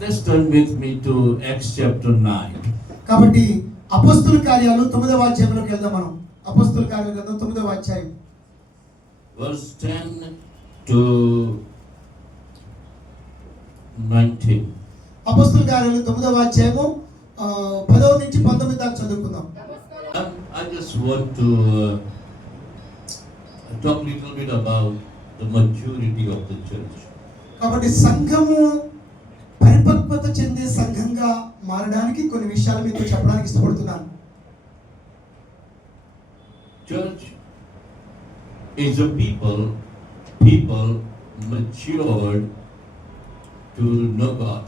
Let's turn with me to Acts chapter 9. కాబట్టి అపొస్తలుల కార్యాలు 9వ అధ్యాయంలోకి వెళ్దాం మనం. అపొస్తలుల కార్యాల గ్రంథం 9వ అధ్యాయం verse 10 to 19. అపొస్తలుల కార్యాలు 9వ అధ్యాయము 10వ నుంచి 19 దాకా చదువుకుందాం. I just want to talk a little bit about the maturity of the church. కాబట్టి సంఘము పరిపక్వత చెందే సంఘంగా మారడానికి కొన్ని విషయాలు మీతో చెప్పడానికి ఇష్టపడుతున్నాను. Church is a people matured to know God.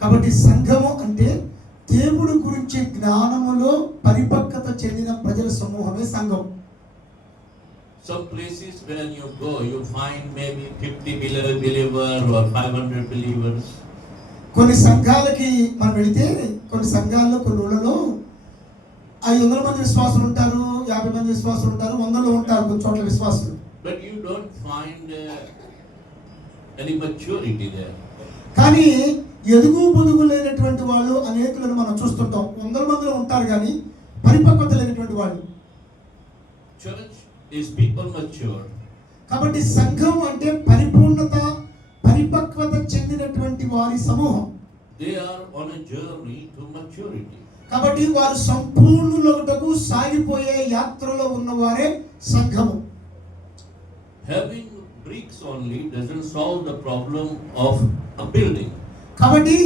కాబట్టి సంఘము అంటే దేవుడి గురించి జ్ఞానములో పరిపక్వత చెందిన ప్రజల సమూహమే సంఘం. Some places when you go, you find maybe 50 believers or 500 believers. కొన్ని సంఘాలకి మనం వెళితే కొన్ని సంఘాల్లో కొన్ని ఊళ్ళలో 500 మంది విశ్వాసులు ఉంటారు, 50 మంది విశ్వాసులు ఉంటారు, 100లో ఉంటారు కొన్ని చోట్ల విశ్వాసులు. But you don't find any maturity there. కానీ ఎదుగు పొదుగు లేనటువంటి వాళ్ళు అనేకులను మనం చూస్తుంటాం. 100 మందిలో ఉంటారు కానీ పరిపక్వత లేనటువంటి వాళ్ళు. Church is people mature. కాబట్టి సంఘం అంటే పరిపూర్ణత పరిపక్వత చెందినటువంటి వారి సమూహం. They are on a journey to maturity. కాబట్టి వారు సంపూర్ణులగుటకు సాగిపోయే యాత్రలో ఉన్నవారే సంఘము. Having bricks only doesn't solve the problem of a building. కాబట్టి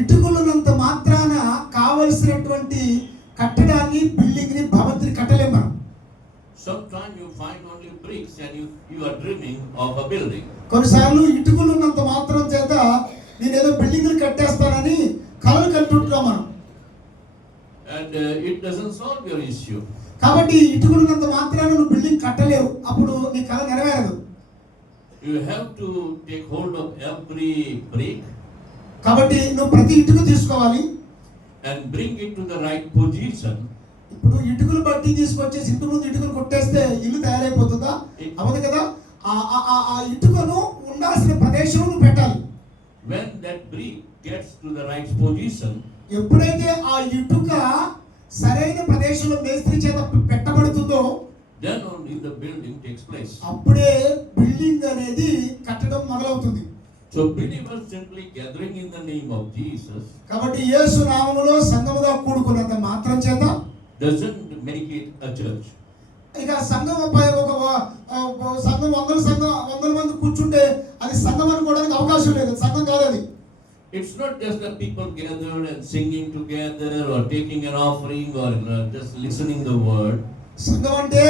ఇటుకలున్నంత మాత్రాన కావలసినటువంటి కట్టడాన్ని బిల్డింగ్ ని భవంతిని కట్టలేం మనం. Sometimes you find only bricks and you are dreaming of a building. కొన్నిసార్లు ఇటుకలున్నంత మాత్రం చేత నేనేదో బిల్డింగ్లు కట్టేస్తానని కలలు కంటుంటాం మనం. And it doesn't solve your issue. కాబట్టి ఇటుకలున్నంత మాత్రాన నువ్వు బిల్డింగ్ కట్టలేవు, అప్పుడు నీ కల నెరవేరదు. You have to take hold of every brick. కాబట్టి నువ్వు ప్రతి ఇటుక తీసుకోవాలి and bring it to the right position. ఇప్పుడు ఇటుకలు బట్టి తీసుకొచ్చేసి ఇంటి ముందు ఇటుకలు కొట్టేస్తే ఇల్లు తయారైపోతుందా? అవదు కదా. ఆ ఇటుకను ఉండాల్సిన ప్రదేశం నువ్వు పెట్టాలి. When that brick gets to the right position, ఎప్పుడైతే ఆ ఇటుక సరైన ప్రదేశంలో మేస్త్రి చేత పెట్టబడుతుందో then only the building takes place. అప్పుడే బిల్డింగ్ అనేది కట్టడం మొదలవుతుంది. So believers simply gathering in the name of Jesus, కాబట్టి యేసు నామములో సంఘముగా కూడుకున్నంత మాత్రం చేత doesn't make it a church. ఇక సంఘం పై ఒక సంఘం 100 మంది కూర్చుంటే అది సంఘం అనుకోవడానికి అవకాశం లేదు. సంఘం కాదు అది. It's not just that people gather and singing together or taking an offering or just listening the word. సంఘం అంటే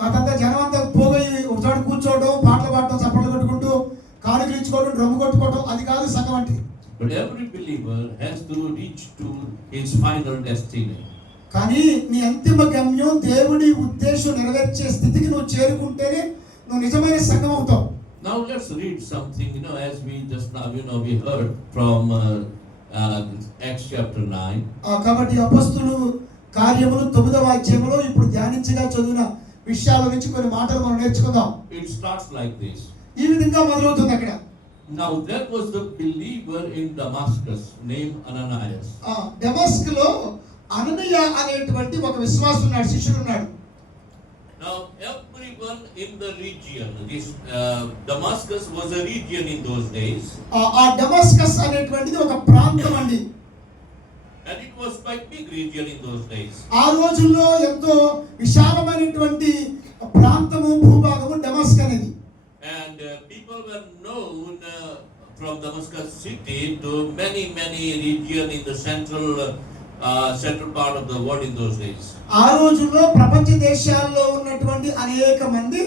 కొంత జనం అంతా పోయి ఒక చోట కూర్చోవడం, పాటలు పాడటం, చప్పట్లు కొట్టుకుంటూ కానుకలు ఇచ్చుకోవడం, డ్రమ్ము కొట్టుకోవడం, అది కాదు సంఘం అంటే. But every believer has to reach to his final destiny. కానీ నీ అంతిమ గమ్యం దేవుడి ఉద్దేశం నెరవేర్చే స్థితికి నువ్వు చేరుకుంటేనే నువ్వు నిజమైన సంఘం అవుతావు. Now let's read something, as we just now, we heard from Acts chapter 9. కాబట్టి అపొస్తలుల కార్యములు 9వ అధ్యాయంలో ఇప్పుడు ధ్యానించగా చదివిన విషయాల నుంచి కొన్ని మాటలు మనం నేర్చుకుందాం. It starts like this. ఈ విధంగా మొదలవుతుంది అక్కడ. Now there was the believer in Damascus named Ananias. డెమస్కులో అననీయ అనేటువంటి ఒక విశ్వాసి ఉన్నాడు, శిష్యుడు ఉన్నాడు. Now everyone in the region, this Damascus was a region in those days. ఆ డెమస్కస్ అనేటువంటిది ఒక ప్రాంతం అండి. And it was quite big region in those days. ఆ రోజుల్లో ఎంతో విశాలమైనటువంటి ప్రాంతము, భూభాగము డెమస్క్ అనేది. And people were known from Damascus city to many region in the central part of the world in those days. ఆ రోజుల్లో ప్రపంచ దేశాల్లో ఉన్నటువంటి అనేక మంది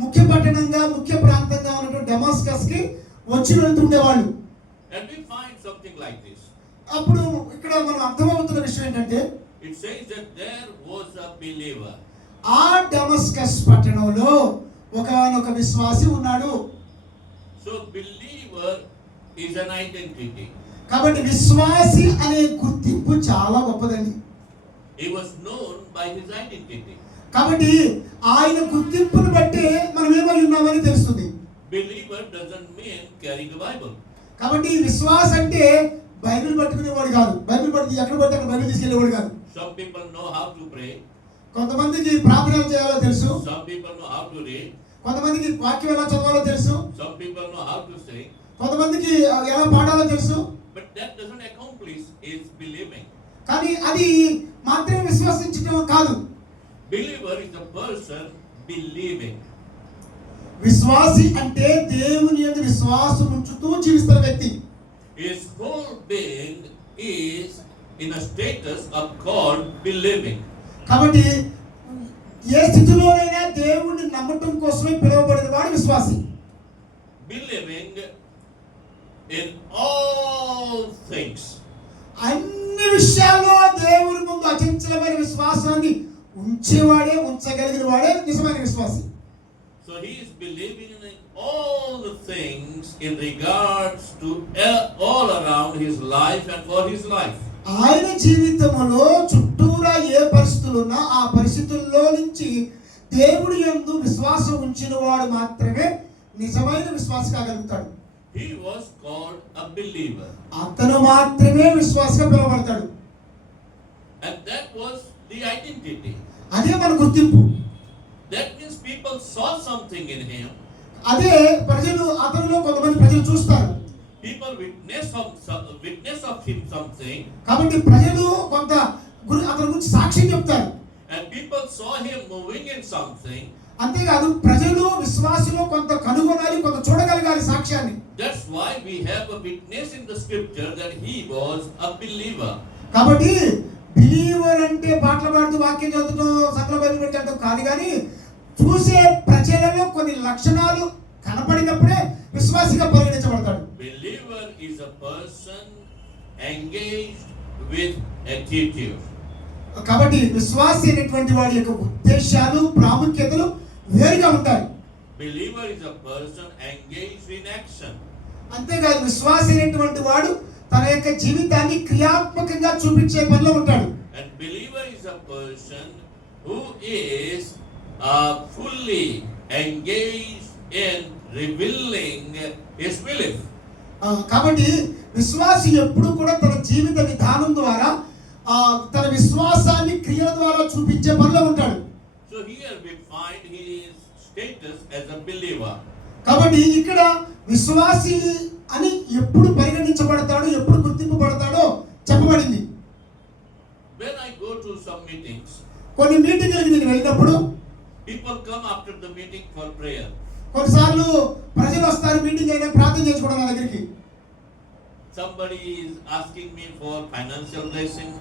ముఖ్య పట్టణంగా, ముఖ్య ప్రాంతంగా ఉన్నటువంటి డెమస్కస్ కి వచ్చి వెళ్తుండేవాళ్ళు. And we find something like this. అప్పుడు ఇక్కడ మనం అర్థమవుతున్న విషయం ఏంటంటే, it says that there was a believer. ఆ డెమస్కస్ పట్టణంలో ఒకనొక విశ్వాసి ఉన్నాడు. So believer is an identity. కాబట్టి విశ్వాసి అనే గుర్తింపు చాలా గొప్పదండి. He was known by his identity. కాబట్టి ఆయన గుర్తింపును బట్టి మనం ఏమై ఉన్నామని తెలుస్తుంది. Believer doesn't mean carrying the Bible. కాబట్టి ఈ విశ్వాసం అంటే బైబిల్ పట్టుకునేవాడు కాదు, బైబిల్ పట్టుకు ఎక్కడ పడితే అక్కడ బైబిల్ తీసుకెళ్లేవాడు కాదు. Some people know how to pray. కొంతమందికి ప్రార్థన చేయాలో తెలుసు, Some people know how to read. కొంతమందికి వాక్యం ఎలా చదవాలో తెలుసు, Some people know how to sing. కొంతమందికి ఎలా పాడాలో తెలుసు. But that doesn't accomplish his believing. కానీ అది మాత్రమే విశ్వసించడం కాదు. Believer is a person believing. విశ్వాసి అంటే దేవుని యందు విశ్వాసం ఉంచుతూ జీవిస్తున్న వ్యక్తి. His whole being is in a status of called believing. కాబట్టి ఏ స్థితిలోనైనా దేవుణ్ణి నమ్మటం కోసమే పిలువబడిన వాడు విశ్వాసి. Believing in all things. అన్ని విషయాల్లో దేవుని ముందు అచంచలమైన విశ్వాసాన్ని ఉంచేవాడే, ఉంచగలిగిన వాడే నిజమైన విశ్వాసి. So he is believing in all the things in regards to all around his life and for his life. ఆయన జీవితంలో చుట్టూరా ఏ పరిస్థితులు ఉన్నా ఆ పరిస్థితుల్లో నుంచి దేవుడి యందు విశ్వాసం ఉంచిన వాడు మాత్రమే నిజమైన విశ్వాసి కాగలుగుతాడు. He was called a believer. అతను మాత్రమే విశ్వాసగా పిలువబడతాడు. And that was the identity. అదే మన గుర్తింపు. That means people saw something in him. అదే ప్రజలు అతనిలో కొంతమంది ప్రజలు చూస్తారు. People witness of him something. కాబట్టి ప్రజలు కొంత అతని గురించి సాక్ష్యం చెప్తారు. And people saw him moving in something. అంతేకాదు ప్రజలు విశ్వాసంలో కొంత కనుగొనాలి, కొంత చూడగలగాలి సాక్ష్యాన్ని. That's why we have a witness in the scripture that he was a believer. కాబట్టి బిలీవర్ అంటే పాటలు పాడుతూ వాక్యం చదువుతూ సకల బైబిల్ పెట్టడం కాదు, కానీ చూసే ప్రజలలో కొన్ని లక్షణాలు కనపడినప్పుడే విశ్వాసిగా పరిగణించబడతాడు. Believer is a person engaged with attitude. కాబట్టి విశ్వాసి అనేటువంటి వాడి యొక్క ఉద్దేశాలు, ప్రాముఖ్యతలు వేరుగా ఉంటాయి. Believer is a person engaged in action. అంతేకాదు విశ్వాసి అనేటువంటి వాడు తన యొక్క జీవితాన్ని క్రియాత్మకంగా చూపించే పనిలో ఉంటాడు. And believer is a person who is fully engaged in revealing his belief. కాబట్టి విశ్వాసి ఎప్పుడు కూడా తన జీవిత విధానం ద్వారా తన విశ్వాసాన్ని క్రియల ద్వారా చూపించే పనిలో ఉంటాడు. So here we find his status as a believer. కాబట్టి ఇక్కడ విశ్వాసి అని ఎప్పుడు పరిగణించబడతాడు, ఎప్పుడు గుర్తింపబడతాడో చెప్పబడింది. When I go to some meetings, కొన్ని మీటింగ్లకు నేను వెళ్ళినప్పుడు people come after the meeting for prayer. కొన్నిసార్లు ప్రజలు వస్తారు మీటింగ్ అయినా ప్రార్థన చేసుకోవడం నా దగ్గరికి. Somebody is asking me for financial blessings.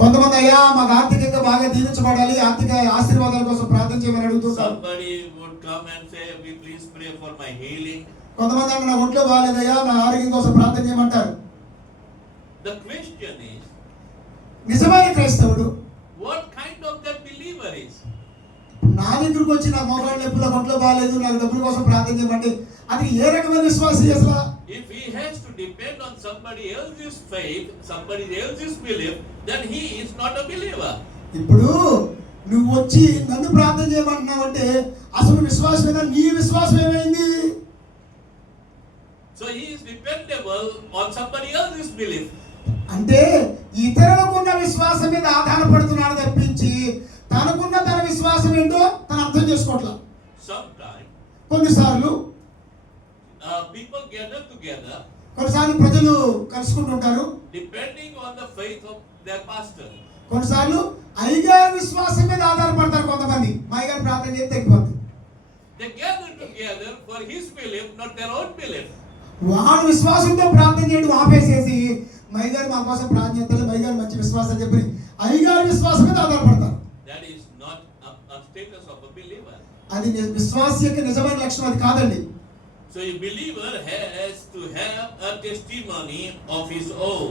కొంతమంది అయ్యా మాకు ఆర్థికంగా బాగా దీవించబడాలి, ఆర్థిక ఆశీర్వాదాల కోసం ప్రార్థన చేయమని అడుగుతుంటారు. Somebody would come and say, "We please pray for my healing." కొంతమంది అంటే నా ఒంట్లో బాగాలేదయ్యా నా ఆరోగ్యం కోసం ప్రార్థన చేయమంటారు. The question is, నిజమైన క్రైస్తవుడు what kind of that believer is? నా దగ్గరకు వచ్చి నా మోకాళ్ళ నొప్పులు, ఒంట్లో బాగాలేదు, నాకు డబ్బుల కోసం ప్రార్థన చేయమంటే అది ఏ రకమైన విశ్వాసి అసలు? If he has to depend on somebody else's faith, somebody else's belief, then he is not a believer. ఇప్పుడు నువ్వు వచ్చి నన్ను ప్రార్థన చేయమంటున్నావు అంటే అసలు విశ్వాసమేనా? నీ విశ్వాసం ఏమైంది? So he is dependable on somebody else's belief. అంటే ఇతరులకున్న విశ్వాసం మీద ఆధారపడుతున్నాడు తప్పించి తనకున్న తన విశ్వాసం ఏంటో తను అర్థం చేసుకోవట్లా. Sometimes కొన్నిసార్లు people gather together కొన్నిసార్లు ప్రజలు కలుసుకుంటుంటారు, depending on the faith of their pastor. కొన్నిసార్లు అయ్యగారి విశ్వాసం మీద ఆధారపడతారు. కొంతమంది మా అయ్యగారు ప్రార్థన చేస్తే తగ్గిపోతుంది. They gather together for his belief, not their own belief. వాడు విశ్వాసంతో ప్రార్థన చేయడం ఆపేసేసి మైగారు మా కోసం ప్రార్థన చేస్తారు, మైగారు మంచి విశ్వాసం చెప్పి అయ్యగారి విశ్వాసం మీద ఆధారపడతారు. That is not a status of a believer. అది విశ్వాసి యొక్క నిజమైన లక్షణం అది కాదండి. So a believer has to have a testimony of his own.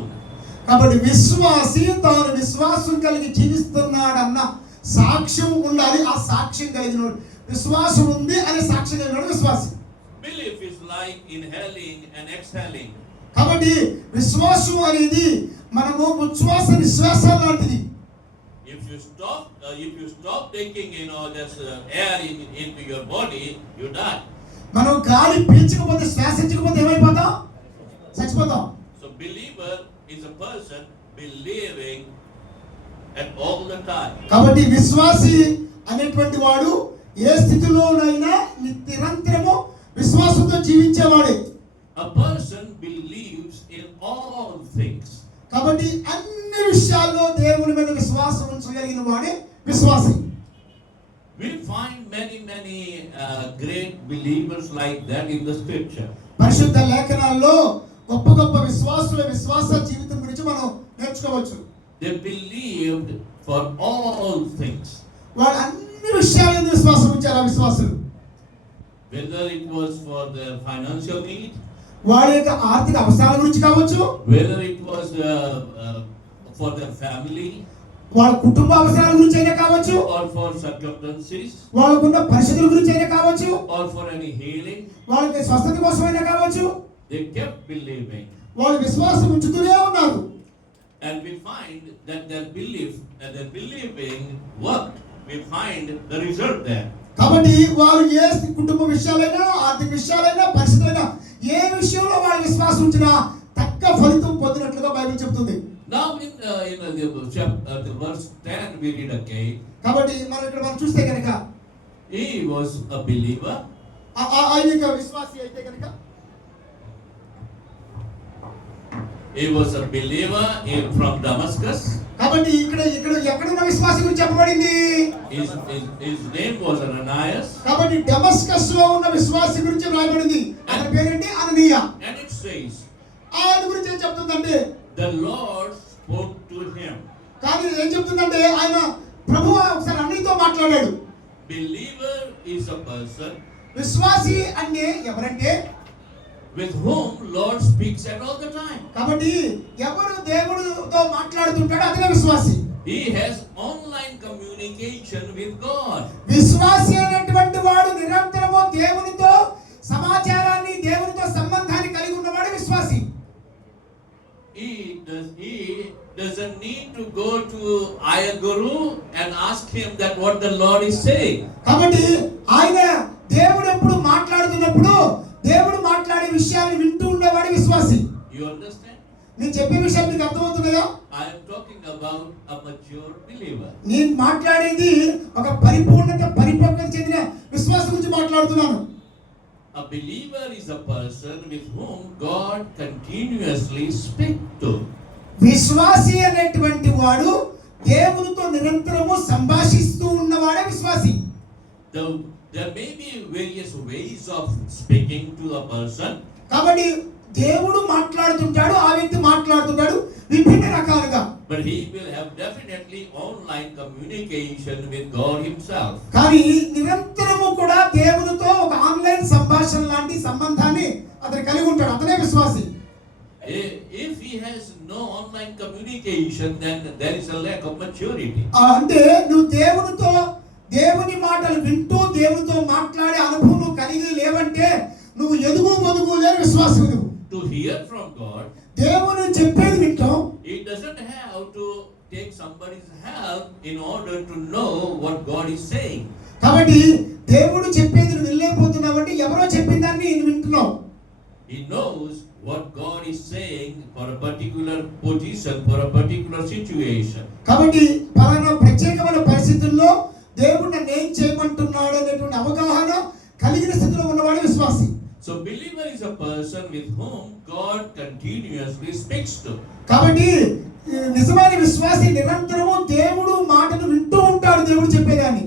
కాబట్టి విశ్వాసి తాను విశ్వాసం కలిగి జీవిస్తున్నాడన్న సాక్ష్యం ఉండాలి. ఆ సాక్ష్యం కలిగిన విశ్వాసం ఉంది అనే సాక్ష్యం కలిగిన విశ్వాసి. Belief is like inhaling and exhaling. కాబట్టి విశ్వాసం అనేది మనము ఉచ్ఛ్వాస నిశ్వాస లాంటిది. If you stop taking this air into your body, you die. మనం గాలి పీల్చకపోతే శ్వాసించకపోతే ఏమైపోతాం? చచ్చిపోతాం. So believer is a person believing at all the time. కాబట్టి విశ్వాసి అనేటువంటి వాడు ఏ స్థితిలోనైనా నిరంతరము విశ్వాసంతో జీవించేవాడే. A person believes in all things. కాబట్టి అన్ని విషయాల్లో దేవుని మీద విశ్వాసం ఉంచగలిగిన వాడే విశ్వాసి. We find many great believers like that in the scripture. పరిశుద్ధ లేఖనాల్లో గొప్ప గొప్ప విశ్వాసుల విశ్వాస జీవితం గురించి మనం నేర్చుకోవచ్చు. They believed for all things. వాళ్ళు అన్ని విషయాలను విశ్వాసం ఉంచారు ఆ విశ్వాసులు. Whether it was for their financial need, వాళ్ళ యొక్క ఆర్థిక అవసరాల గురించి కావచ్చు, whether it was for their family, వాళ్ళ కుటుంబ అవసరాల గురించి అయినా కావచ్చు, or for circumstances, వాళ్ళకున్న పరిస్థితుల గురించి అయినా కావచ్చు, or for any healing, వాళ్ళకి స్వస్థత కోసం అయినా కావచ్చు, they kept believing. వాళ్ళు విశ్వాసం ఉంచుతూనే ఉన్నారు. And we find that their belief and their believing worked. We find the result there. కాబట్టి వారు ఏ కుటుంబ విషయాలైనా ఆర్థిక విషయాలైనా పరిస్థితులైనా ఏ విషయంలో వాళ్ళ విశ్వాసం ఉంచినా తగ్గ ఫలితం పొందినట్లుగా బైబిల్ చెప్తుంది. Now in the verse 10 we read again. కాబట్టి మనం చూస్తే కనుక He was a believer. ఆయన యొక్క విశ్వాసి అయితే కనుక He was a believer from Damascus. కాబట్టి ఇక్కడ ఎక్కడున్న విశ్వాసి గురించి చెప్పబడింది. His name was Ananias. కాబట్టి డమస్కస్ లో ఉన్న విశ్వాసి గురించి రాయబడింది. ఆయన పేరేంటి? అననీయ. And it says, ఆయన గురించి ఏం చెప్తుందంటే the Lord spoke to him. కానీ ఏం చెప్తుందంటే ఆయన ప్రభువు ఒకసారి అననీయతో మాట్లాడాడు. Believer is a person విశ్వాసి అంటే ఎవరంటే with whom Lord speaks at all the time. కాబట్టి ఎవరు దేవుడితో మాట్లాడుతుంటాడో అతనే విశ్వాసి. He has online communication with God. విశ్వాసి అనేటువంటి వాడు నిరంతరము దేవునితో సమాచారాన్ని దేవునితో సంబంధాన్ని కలిగి ఉన్నవాడు విశ్వాసి. He doesn't need to go to Ayya Guru and ask him that what the Lord is saying. కాబట్టి ఆయన దేవుడు ఎప్పుడు మాట్లాడుతున్నప్పుడు దేవుడు మాట్లాడే విషయాన్ని వింటూ ఉండేవాడు విశ్వాసి. You understand? నేను చెప్పే విషయం మీకు అర్థమవుతుందా? I am talking about a mature believer. నేను మాట్లాడేది ఒక పరిపక్వత చెందిన విశ్వాసం గురించి మాట్లాడుతున్నాను. A believer is a person with whom God continuously speaks to. విశ్వాసి అనేటువంటి వాడు దేవునితో నిరంతరము సంభాషిస్తూ ఉన్నవాడే విశ్వాసి. There may be various ways of speaking to a person. కాబట్టి దేవుడు మాట్లాడుతుంటాడు, ఆ వ్యక్తి మాట్లాడుతుంటాడు విభిన్న రకాలుగా. But he will have definitely online communication with God himself. కానీ నిరంతరము కూడా దేవునితో ఒక ఆన్లైన్ సంభాషణ లాంటి సంబంధాన్ని అతను కలిగి ఉంటాడు. అతనే విశ్వాసి. If he has no online communication, then there is a lack of maturity. అంటే నువ్వు దేవుని మాటలు వింటూ దేవునితో మాట్లాడే అనుభవం కలిగి లేవంటే నువ్వు ఎదుగు బదుగు లేని విశ్వాసం. నువ్వు To hear from God, దేవుని చెప్పేది వింటాం. he doesn't have to take somebody's help in order to know what God is saying. కాబట్టి దేవుడు చెప్పేది నువ్వు వినలేకపోతున్నావంటే ఎవరో చెప్పిన దాన్ని నువ్వు వింటున్నావు. He knows what God is saying for a particular position, for a particular situation. కాబట్టి పలానా ప్రత్యేకమైన పరిస్థితుల్లో దేవుడు నన్ను ఏం చేయమంటున్నాడు అనేటువంటి అవగాహన కలిగిన స్థితిలో ఉన్నవాడు విశ్వాసి. So believer is a person with whom God continuously speaks to. కాబట్టి నిజమైన విశ్వాసి నిరంతరము దేవుడు మాటను వింటూ ఉంటాడు దేవుడు చెప్పేదాన్ని.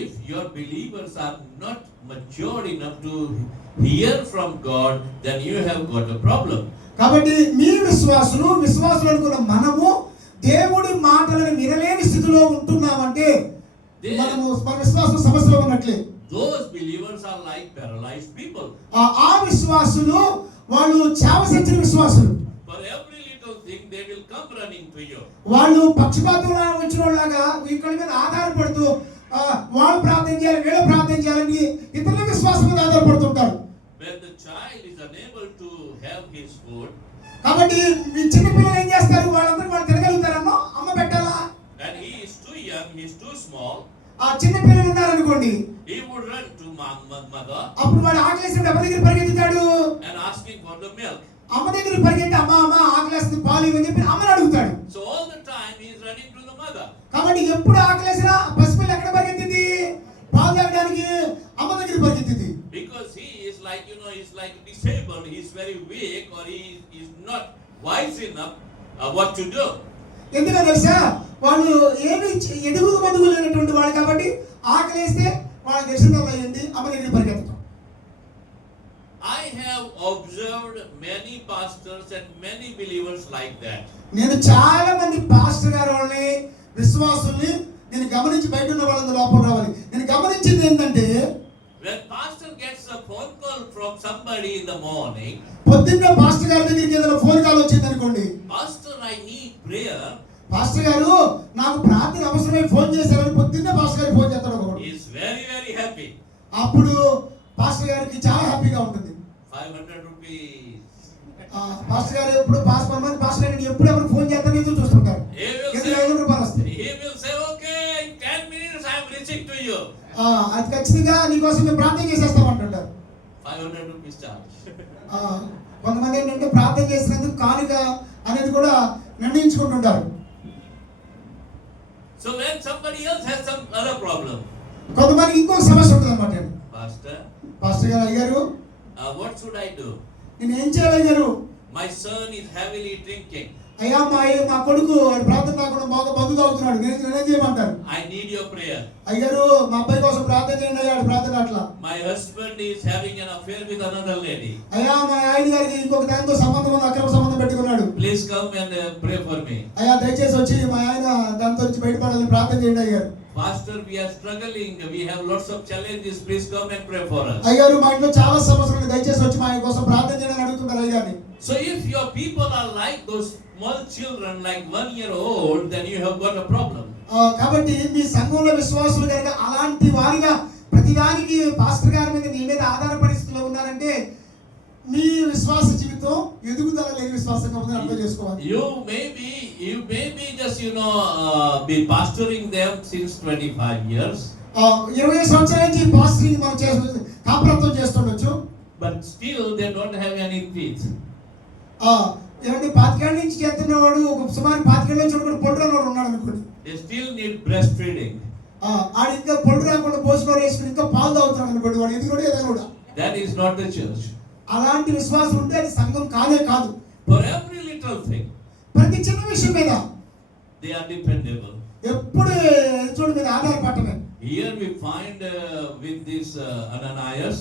If your believers are not matured enough to hear from God, then you have got a problem. కాబట్టి మీ విశ్వాసులు అనుకున్న మనము దేవుడి మాటలను వినలేని స్థితిలో ఉంటున్నామంటే మనము మన విశ్వాసం సమస్యలో ఉన్నట్లే. Those believers are like paralyzed people. ఆ విశ్వాసులు వాళ్ళు చావసంచిన విశ్వాసులు. For every little thing they will come running to you. వాళ్ళు పక్షపాతంలా వచ్చిన వాళ్ళగా ఇక్కడ మీద ఆధారపడుతూ వాళ్ళు ప్రార్థన చేయాలి వీళ్ళు ప్రార్థన చేయాలని ఇతరుల విశ్వాసం మీద ఆధారపడుతుంటారు. When the child is unable to have his food, కాబట్టి చిన్న పిల్లలు ఏం చేస్తారు? వాళ్ళు తినగలుగుతారమ్మా, అమ్మ పెట్టాలా? and he is too young, he is too small, ఆ చిన్న పిల్లలు ఉన్నారనుకోండి, he would run to mother అప్పుడు వాడు ఆకలేసినప్పుడు ఎవరి దగ్గర పరిగెత్తుతాడు? and asking for the milk. అమ్మ దగ్గర పరిగెత్తి పాలు ఇవ్వని చెప్పి అమ్మని అడుగుతాడు. So all the time he is running to the mother. కాబట్టి ఎప్పుడు ఆకలేసినా పసిపిల్ల ఎక్కడ పరిగెత్తింది? పాలు తాగడానికి అమ్మ దగ్గర పరిగెత్తింది. Because he is like, he's like disabled, he is very weak, or he is not wise enough what to do. ఎందుకో తెలుసా? వాళ్ళు ఏమి ఎదుగుదు మదుగు లేనటువంటి వాడు కాబట్టి ఆకలేస్తే వాళ్ళకి తెలిసిందల్లా ఏంటి? అమ్మ దగ్గర పరిగెత్తడం. I have observed many pastors and many believers like that. నేను చాలా మంది పాస్టర్ గారు వాళ్ళని విశ్వాసుల్ని నేను గమనించి బయట ఉన్న వాళ్ళని లోపల రావాలి. నేను గమనించింది ఏంటంటే, when pastor gets a phone call from somebody in the morning, పొద్దున్న పాస్టర్ గారి దగ్గరికి ఏదైనా ఫోన్ కాల్ వచ్చింది అనుకోండి, pastor I need prayer, pastor గారు నాకు ప్రార్థన అవసరమై ఫోన్ చేశారని పొద్దున్న పాస్టర్ గారికి ఫోన్ చేస్తాడు ఒకడు. he is very very happy. అప్పుడు పాస్టర్ గారికి చాలా హ్యాపీగా ఉంటుంది. 500 rupees. పాస్టర్ గారు ఎప్పుడు పాస్టర్ గారికి ఎప్పుడు ఎవరు ఫోన్ చేస్తారని ఎదురు చూస్తుంటారు. ఎందుకు 500 రూపాయలు వస్తాయి. He will say, okay, in 10 minutes I am reaching to you. అది ఖచ్చితంగా నీకోసం మేము ప్రార్థన చేసేస్తాం అంటుంటారు. 500 rupees charge. కొంతమంది ఏంటంటే ప్రార్థన చేసినందుకు కానుక అనేది కూడా నిర్ణయించుకుంటుంటారు. So when somebody else has some other problem, కొంతమందికి ఇంకొక సమస్య ఉంటుంది అనమాట. పాస్టర్ గారు అయ్యారు, what should I do? నేను ఏం చేయాలి అయ్యారు? My son is heavily drinking. అయ్యా మా కొడుకు వాడు ప్రార్థన కాకుండా బాగా మందు తాగుతున్నాడు, నేనేం చేయమంటారు? I need your prayer. అయ్యారు మా అబ్బాయి కోసం ప్రార్థన చేయండి అయ్యాడు ప్రార్థన అట్లా. My husband is having an affair with another lady. అయ్యా మా ఆయన గారికి ఇంకొక దానితో సంబంధం ఉంది, అక్రమ సంబంధం పెట్టుకున్నాడు. Please come and pray for me. అయ్యా దయచేసి వచ్చి మా ఆయన దాంతో నుంచి బయటపడాలని ప్రార్థన చేయండి అయ్యారు. Pastor, we are struggling, we have lots of challenges, please come and pray for us. అయ్యారు మా ఇంట్లో చాలా సమస్యలు ఉన్నాయి, దయచేసి వచ్చి మా ఆయన కోసం ప్రార్థన చేయని అడుగుతున్నారు అయ్యాని. So if your people are like those small children, like 1 year old, then you have got a problem. కాబట్టి మీ సంఘంలో విశ్వాసులు కనుక అలాంటి వారిగా ప్రతిదానికి పాస్టర్ గారి మీద నీ మీద ఆధారపడి స్థితిలో ఉన్నారంటే మీ విశ్వాస జీవితం ఎదుగుదల లేని విశ్వాసంగా ఉందని అర్థం చేసుకోవాలి. You may be just be pastoring them since 25 years. 20 సంవత్సరాల నుంచి పాస్టరింగ్ మనం కాపురత్వం చేస్తుండొచ్చు. But still they don't have any teeth. ఏమంటే 25 ఏళ్ల నుంచి చేస్తున్నవాడు సుమారు 25 ఏళ్ల నుంచి కూడా పొడురాడు ఉన్నాడు అనుకోండి. They still need breastfeeding. ఆడు ఇంకా పొడు రాకుండా పోషకాలు వేసుకుని ఇంకా పాలు తాగుతున్నాడు అనుకోండి, వాడు ఇది కూడా ఏదైనా కూడా. That is not the church. అలాంటి విశ్వాసం ఉంటే అది సంఘం కానే కాదు. For every little thing, ప్రతి చిన్న విషయం మీద they are dependable. ఎప్పుడు చూడు మీద ఆధారపడటమే. Here we find with this Ananias,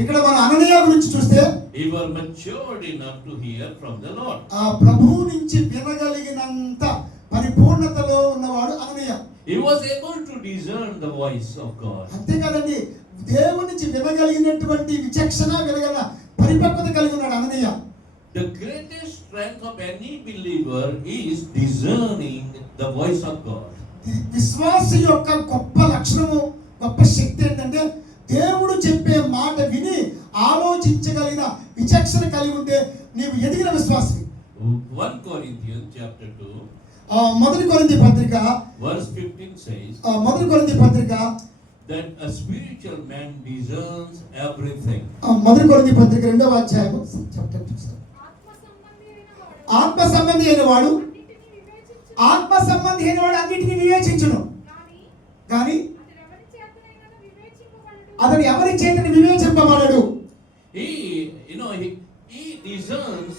ఇక్కడ మన అననీయ గురించి చూస్తే he was matured enough to hear from the Lord. ప్రభువు నుంచి వినగలిగినంత పరిపూర్ణతలో ఉన్నవాడు అననీయ. He was able to discern the voice of God. అంతే కదండి, దేవుని నుంచి వినగలిగినటువంటి విచక్షణ వినగల పరిపక్వత కలిగి ఉన్నాడు అననీయ. The greatest strength of any believer is discerning the voice of God. విశ్వాసి యొక్క గొప్ప లక్షణము, గొప్ప శక్తి ఏంటంటే దేవుడు చెప్పే మాట విని ఆలోచించగలిగిన విచక్షణ కలిగి ఉంటే నీవు ఎదిగిన విశ్వాసి. 1 Corinthians chapter 2 మొదటి కొరింథీ పత్రిక verse 15 says, మొదటి కొరింథీ పత్రిక that a spiritual man discerns everything. మొదటి కొరింథీ పత్రిక 2వ అధ్యాయం చాప్టర్ 2. ఆత్మ సంబంధి అయిన వాడు అన్నిటిని వివేచించును, కానీ అతడు ఎవరి చేతని వివేచింపబడడు. He discerns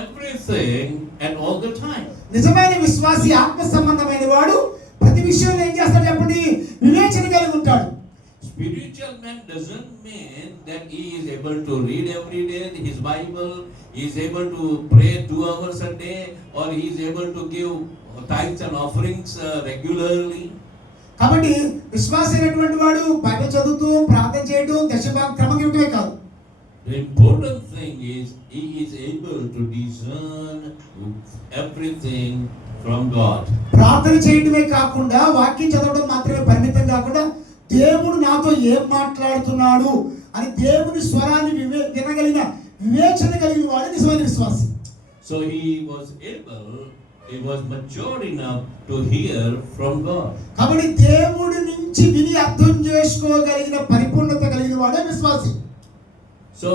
everything and all the time. నిజమైన విశ్వాసి ఆత్మ సంబంధమైన వాడు ప్రతి విషయంలో ఏం చేస్తాడు చెప్పండి? వివేచన కలిగి ఉంటాడు. Spiritual man doesn't mean that he is able to read every day his Bible, he is able to pray 2 hours a day, or he is able to give tithes and offerings regularly. కాబట్టి విశ్వాసి అయినటువంటి వాడు Bible చదువుతూ ప్రార్థన చేయడం దశభాగం క్రమంగా ఇవ్వడమే కాదు. The important thing is he is able to discern everything from God. ప్రార్థన చేయడమే కాకుండా వాక్యం చదవడం మాత్రమే పరిమితం కాకుండా దేవుడు నాతో ఏం మాట్లాడుతున్నాడు అని దేవుని స్వరాన్ని వినగలిగిన వివేచన కలిగిన వాడు నిజమైన విశ్వాసి. So he was mature enough to hear from God. కాబట్టి దేవుడి నుంచి విని అర్థం చేసుకోగలిగిన పరిపూర్ణత కలిగిన వాడే విశ్వాసి. So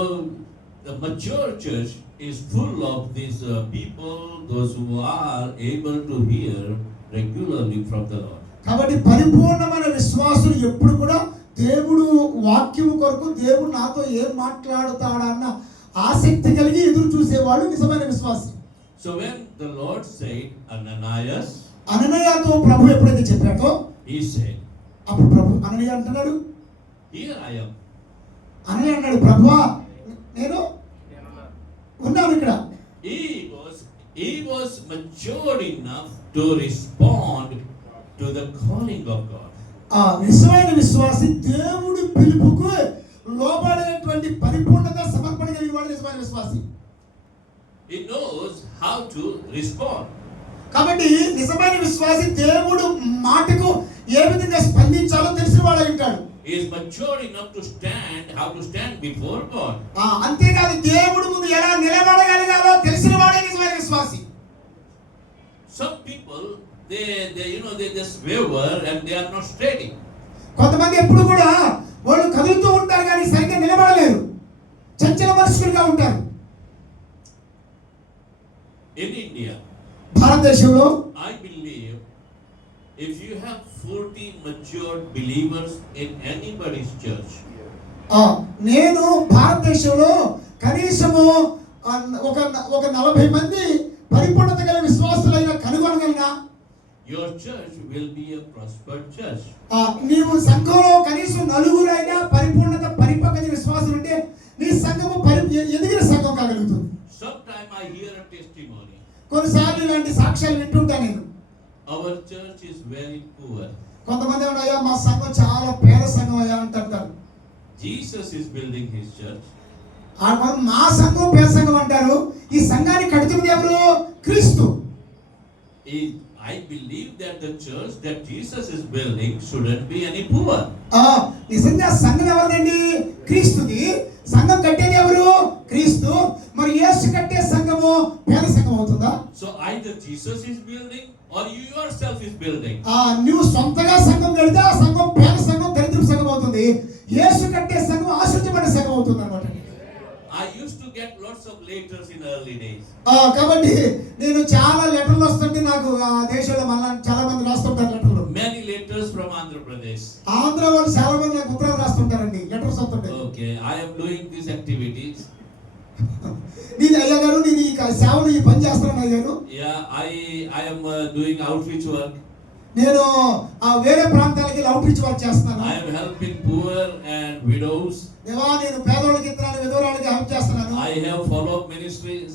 the mature church is full of these people, those who are able to hear regularly from the Lord. కాబట్టి పరిపూర్ణమైన విశ్వాసులు ఎప్పుడు కూడా దేవుడు వాక్యము కొరకు దేవుడు నాతో ఏం మాట్లాడుతాడన్న ఆసక్తి కలిగి ఎదురు చూసేవాడు నిజమైన విశ్వాసి. So when the Lord said, Ananias, అననీయతో ప్రభు ఎప్పుడైతే చెప్పాడో he said, అప్పుడు ప్రభు అననీయ అంటున్నాడు, here I am. అననీయ అన్నాడు, ప్రభువా నేను ఉన్నాను ఇక్కడ. He was mature enough to respond to the calling of God. ఆ నిజమైన విశ్వాసి దేవుడి పిలుపుకు లోబడేటువంటి పరిపూర్ణత సమర్పణ కలిగిన వాడు నిజమైన విశ్వాసి. He knows how to respond. కాబట్టి నిజమైన విశ్వాసి దేవుడు మాటకు ఏ విధంగా స్పందించాలో తెలిసిన వాడై ఉంటాడు. He is mature enough to stand, how to stand before God. అంతేకాదు దేవుడి ముందు ఎలా నిలబడగలగాలో తెలిసిన వాడే నిజమైన విశ్వాసి. Some people they just waver and they are not steady. కొంతమంది ఎప్పుడు కూడా వాళ్ళు కదులుతూ ఉంటారు కానీ సరిగ్గా నిలబడలేరు, చంచల మనస్కులుగా ఉంటారు. In India, భారతదేశంలో I believe if you have 40 mature believers in anybody's church, నేను భారతదేశంలో కనీసము ఒక 40 మంది పరిపూర్ణత గల విశ్వాసులైన కనుగొనగలనా, your church will be a prospered church. నీవు సంఘంలో కనీసం 4 అయినా పరిపూర్ణత పరిపక్వత విశ్వాసులు ఉంటే నీ సంఘము ఎదిగిన సంఘం కాగలుగుతుంది. Sometime I hear a testimony. కొన్నిసార్లు ఇలాంటి సాక్ష్యాలు వింటుంటాను నేను. Our church is very poor. కొంతమంది అయ్యా మా సంఘం చాలా పేద సంఘం అయ్యా అంటారు. Jesus is building his church. మా సంఘం పేద సంఘం అంటారు. ఈ సంఘాన్ని కడుతున్నది ఎవరు? క్రీస్తు. I believe that the church that Jesus is building shouldn't be any poor. నిజంగా సంఘం ఎవరిదండి? క్రీస్తుది. సంఘం కట్టేది ఎవరు? క్రీస్తు. మరి యేసు కట్టే సంఘము పేద సంఘం అవుతుందా? So either Jesus is building or you yourself is building. నువ్వు సొంతగా సంఘం కడితే ఆ సంఘం పేద సంఘం దరిద్ర సంఘం అవుతుంది. యేసు కట్టే సంఘం ఆశీర్వదించబడిన సంఘం అవుతుంది అన్నమాట. I used to get lots of letters in early days. కాబట్టి నేను చాలా లెటర్లు వస్తుంటే నాకు ఆ దేశంలో మళ్ళీ చాలా మంది రాస్తుంటారు లెటర్లు. Many letters from Andhra Pradesh. Andhra వాళ్ళు చాలా మంది నాకు ఉత్తరాలు రాస్తుంటారండి, లెటర్స్ వస్తుంటాయి. Okay, I am doing these activities. నేను అయ్యా గారు నేను ఈ సేవలు ఈ పని చేస్తున్నాను అయ్యా గారు. Yeah, I am doing outreach work. నేను వేరే ప్రాంతాలకి అవుట్రీచ్ వర్క్ చేస్తున్నాను. I am helping poor and widows. దేవా నేను పేదవాళ్ళకి ఇతరాలు విధవరాళ్ళకి హెల్ప్ చేస్తున్నాను. I have follow-up ministries.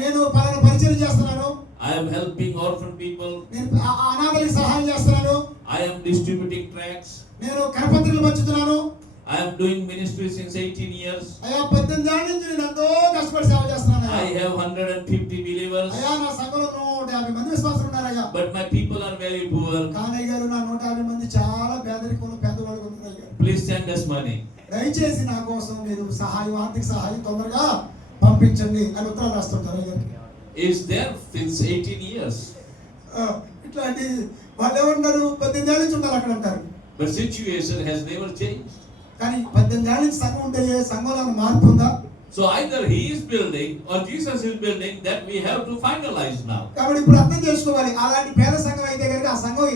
నేను పలానా పరిచయం చేస్తున్నాను. I am helping orphan people. నేను అనాథలకు సహాయం చేస్తున్నాను. I am distributing tracts. నేను కరపత్రికలు పంచుతున్నాను. I am doing ministry since 18 years. అయ్యా 18 ఏళ్ల నుంచి నేను ఎంతో కష్టపడి సేవ చేస్తున్నాను. I have 150 believers. అయ్యా నా సంఘంలో 150 మంది విశ్వాసులు ఉన్నారు అయ్యా. But my people are very poor. కానీ గారు నా 150 మంది చాలా పేదరికంలో పేదవాళ్ళు ఉన్నారు అయ్యా. Please send us money. దయచేసి నా కోసం మీరు సహాయం, ఆర్థిక సహాయం తొందరగా పంపించండి అని ఉత్తరాలు రాస్తుంటారు అయ్యా. Is there since 18 years. ఇట్లాంటి వాళ్ళు ఏమంటారు 18 ఏళ్ల నుంచి ఉంటారు అక్కడ అంటారు. But situation has never changed. కానీ 18 ఏళ్ల నుంచి సంఘం ఉంటే సంఘంలో మార్పు ఉందా? So either he is building or Jesus is building, that we have to finalize now. కాబట్టి ఇప్పుడు అర్థం చేసుకోవాలి, అలాంటి పేద సంఘం అయితే కనుక ఆ సంఘం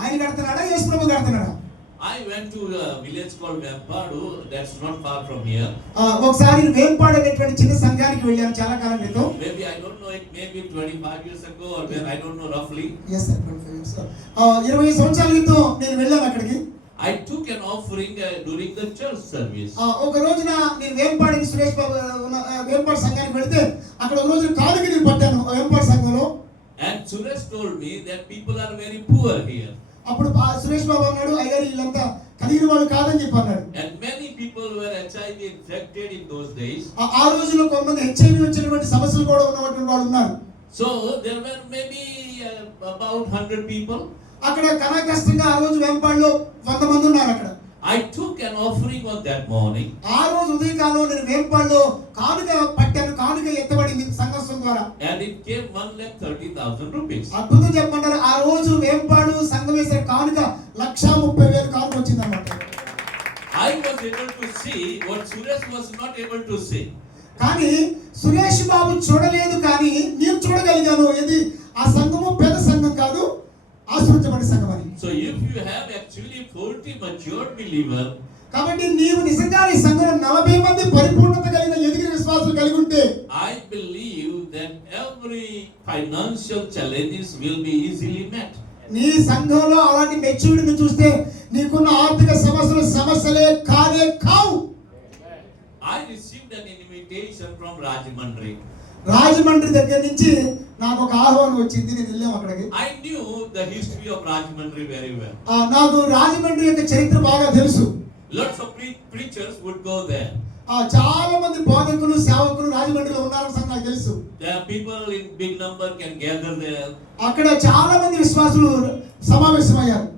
ఆయన కడుతున్నాడా యేసు ప్రభు కడుతున్నాడా? I went to a village called Vempadu, that's not far from here. ఒకసారి వేంపాడు అనేటువంటి చిన్న సంఘానికి వెళ్ళాను చాలా కాలం క్రితం. Maybe I don't know, it maybe 25 years ago or when, I don't know roughly. Yes sir, 25 years. 20 సంవత్సరాల క్రితం నేను వెళ్ళాను అక్కడికి. I took an offering during the church service. ఒక రోజున నేను వేంపాడికి సురేష్ బాబు వేంపాడు సంఘానికి వెళ్తే అక్కడ ఒక రోజు కాలుకి నేను పట్టాను వేంపాడు సంఘంలో. And Suresh told me that people are very poor here. అప్పుడు సురేష్ బాబు అన్నాడు, అయ్యారు వీళ్ళంతా కలిగిన వాళ్ళు కాదని చెప్పి అన్నాడు. And many people were HIV infected in those days. ఆ రోజుల్లో కొంతమంది HIV వచ్చినటువంటి సమస్యలు కూడా ఉన్నటువంటి వాళ్ళు ఉన్నారు. So there were maybe about 100 people. అక్కడ కష్టంగా ఆ రోజు వెంపాడులో 100 మంది ఉన్నారు అక్కడ. I took an offering on that morning. ఆ రోజు ఉదయకాలంలో నేను వేంపాడులో కానుక పట్టాను, కానుక ఎత్తబడింది సంఘం ద్వారా. And it came 1,30,000 rupees. అద్భుతం చెప్పమంటారు, ఆ రోజు వేంపాడు సంఘం వేసిన కానుక 1,30,000 కానుక వచ్చింది అన్నమాట. I was able to see what Suresh was not able to see. కానీ సురేష్ బాబు చూడలేదు, కానీ నేను చూడగలిగాను. ఏది ఆ సంఘము పెద్ద సంఘం కాదు, ఆశ్రయించబడిన సంఘం అని. So if you have actually 40 mature believer, కాబట్టి నీవు నిజంగా ఈ సంఘంలో 40 మంది పరిపూర్ణత కలిగిన ఎదిగిన విశ్వాసులు కలిగి ఉంటే, I believe that every financial challenges will be easily met. నీ సంఘంలో అలాంటి మెచ్యూరిటీని చూస్తే నీకున్న ఆర్థిక సమస్యలే కావు. I received an invitation from Rajamandri. Rajahmundry దగ్గర నుంచి నాకు ఒక ఆహ్వానం వచ్చింది, నేను వెళ్ళాం అక్కడికి. I knew the history of Rajamandri very well. నాకు రాజమండ్రి యొక్క చరిత్ర బాగా తెలుసు. Lots of preachers would go there. చాలా మంది బోధకులు సేవకులు రాజమండ్రిలో ఉన్నారని సంగతి నాకు తెలుసు. There are people in big number can gather there. అక్కడ చాలా మంది విశ్వాసులు సమావేశమయ్యారు.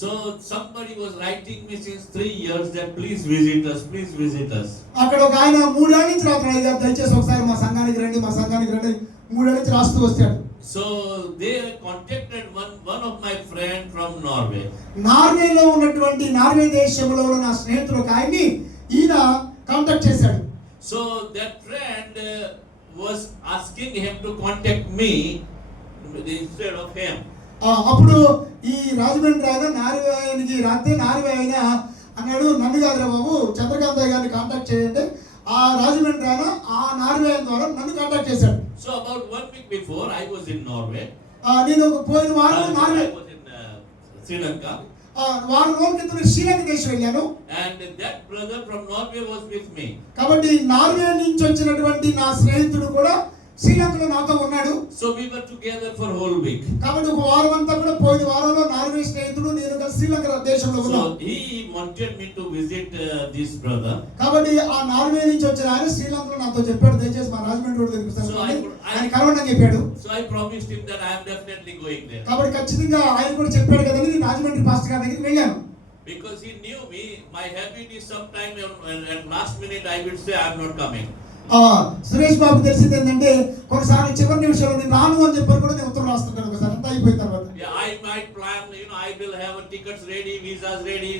So somebody was writing me since 3 years that please visit us, please visit us. అక్కడ ఒక ఆయన 3 ఏళ్ల నుంచి రాత్రి గారు దయచేసి ఒకసారి మా సంఘానికి రండి, మా సంఘానికి రండి 3 ఏళ్ల నుంచి రాస్తూ వస్తాడు. So they contacted one of my friend from Norway. నార్వేలో ఉన్నటువంటి నార్వే దేశంలో ఉన్న నా స్నేహితుడు ఒక ఆయన్ని ఈయన కాంటాక్ట్ చేశాడు. So that friend was asking him to contact me instead of him. అప్పుడు ఈ రాజమండ్రి ఆయన నార్వేకి రాస్తే నార్వే ఆయన అన్నాడు, నన్ను కాదురా బాబు చంద్రకాంత్ గారిని కాంటాక్ట్ చేయండి. ఆ రాజమండ్రి ఆయన ఆ నార్వే ద్వారా నన్ను కాంటాక్ట్ చేశాడు. So about 1 week before I was in Norway. నేను పోయిన వారం Norway I was in Sri Lanka. వారం రోజుల క్రితం శ్రీలంక దేశం వెళ్ళాను. And that brother from Norway was with me. కాబట్టి నార్వే నుంచి వచ్చినటువంటి నా స్నేహితుడు కూడా శ్రీలంకలో నాతో ఉన్నాడు. So we were together for whole week. కాబట్టి ఒక వారం అంతా కూడా పోయిన వారంలో నార్వే స్నేహితుడు నేను కలిసి శ్రీలంక దేశంలో ఉన్నాం. So he wanted me to visit this brother. కాబట్టి ఆ నార్వే నుంచి వచ్చిన ఆయన శ్రీలంకలో నాతో చెప్పాడు, దయచేసి మా రాజమండ్రి రోడ్ దగ్గరికి వస్తాను ఆయన కలవండి అని చెప్పాడు. So I promised him that I am definitely going there. కాబట్టి ఖచ్చితంగా ఆయన కూడా చెప్పాడు కదా, నేను రాజమండ్రి పాస్టర్ గారి దగ్గరికి వెళ్ళాను. Because he knew me, my habit is sometime at last minute I will say I am not coming. Suresh Babu తెలిసింది ఏంటంటే కొన్నిసార్లు చివరి నిమిషంలో నేను రాను అని చెప్పారు కూడా నేను ఉత్తరం రాస్తుంటాను ఒకసారి అంతా అయిపోయిన తర్వాత. Yeah, I might plan, I will have tickets ready, visas ready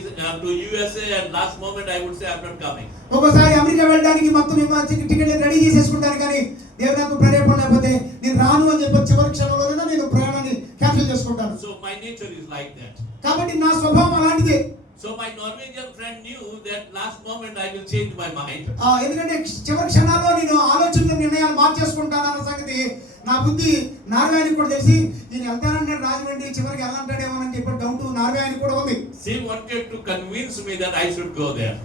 to USA, and last moment I would say I am not coming. ఒకసారి అమెరికా వెళ్ళడానికి మొత్తం టికెట్ రెడీ చేసేసుకుంటాను, కానీ దేవుడు నాకు ప్రేరేపణ లేకపోతే నేను రాను అని చెప్పి చివరి క్షణంలోనే నేను ప్రయాణాన్ని క్యాన్సిల్ చేసుకుంటాను. So my nature is like that. కాబట్టి నా స్వభావం అలాంటిదే. So my Norwegian friend knew that last moment I will change my mind. ఎందుకంటే చివరి క్షణాల్లో నేను ఆలోచనలు నిర్ణయాలు మార్చేసుకుంటాను అన్న సంగతి నా బుద్ధి నార్వేయానికి కూడా తెలిసి, నేను వెళ్తానంటే రాజమండ్రి చివరికి వెళ్ళంటాడేమో అని చెప్పి డౌట్ నార్వేయానికి కూడా ఉంది. She wanted to convince me that I should go there.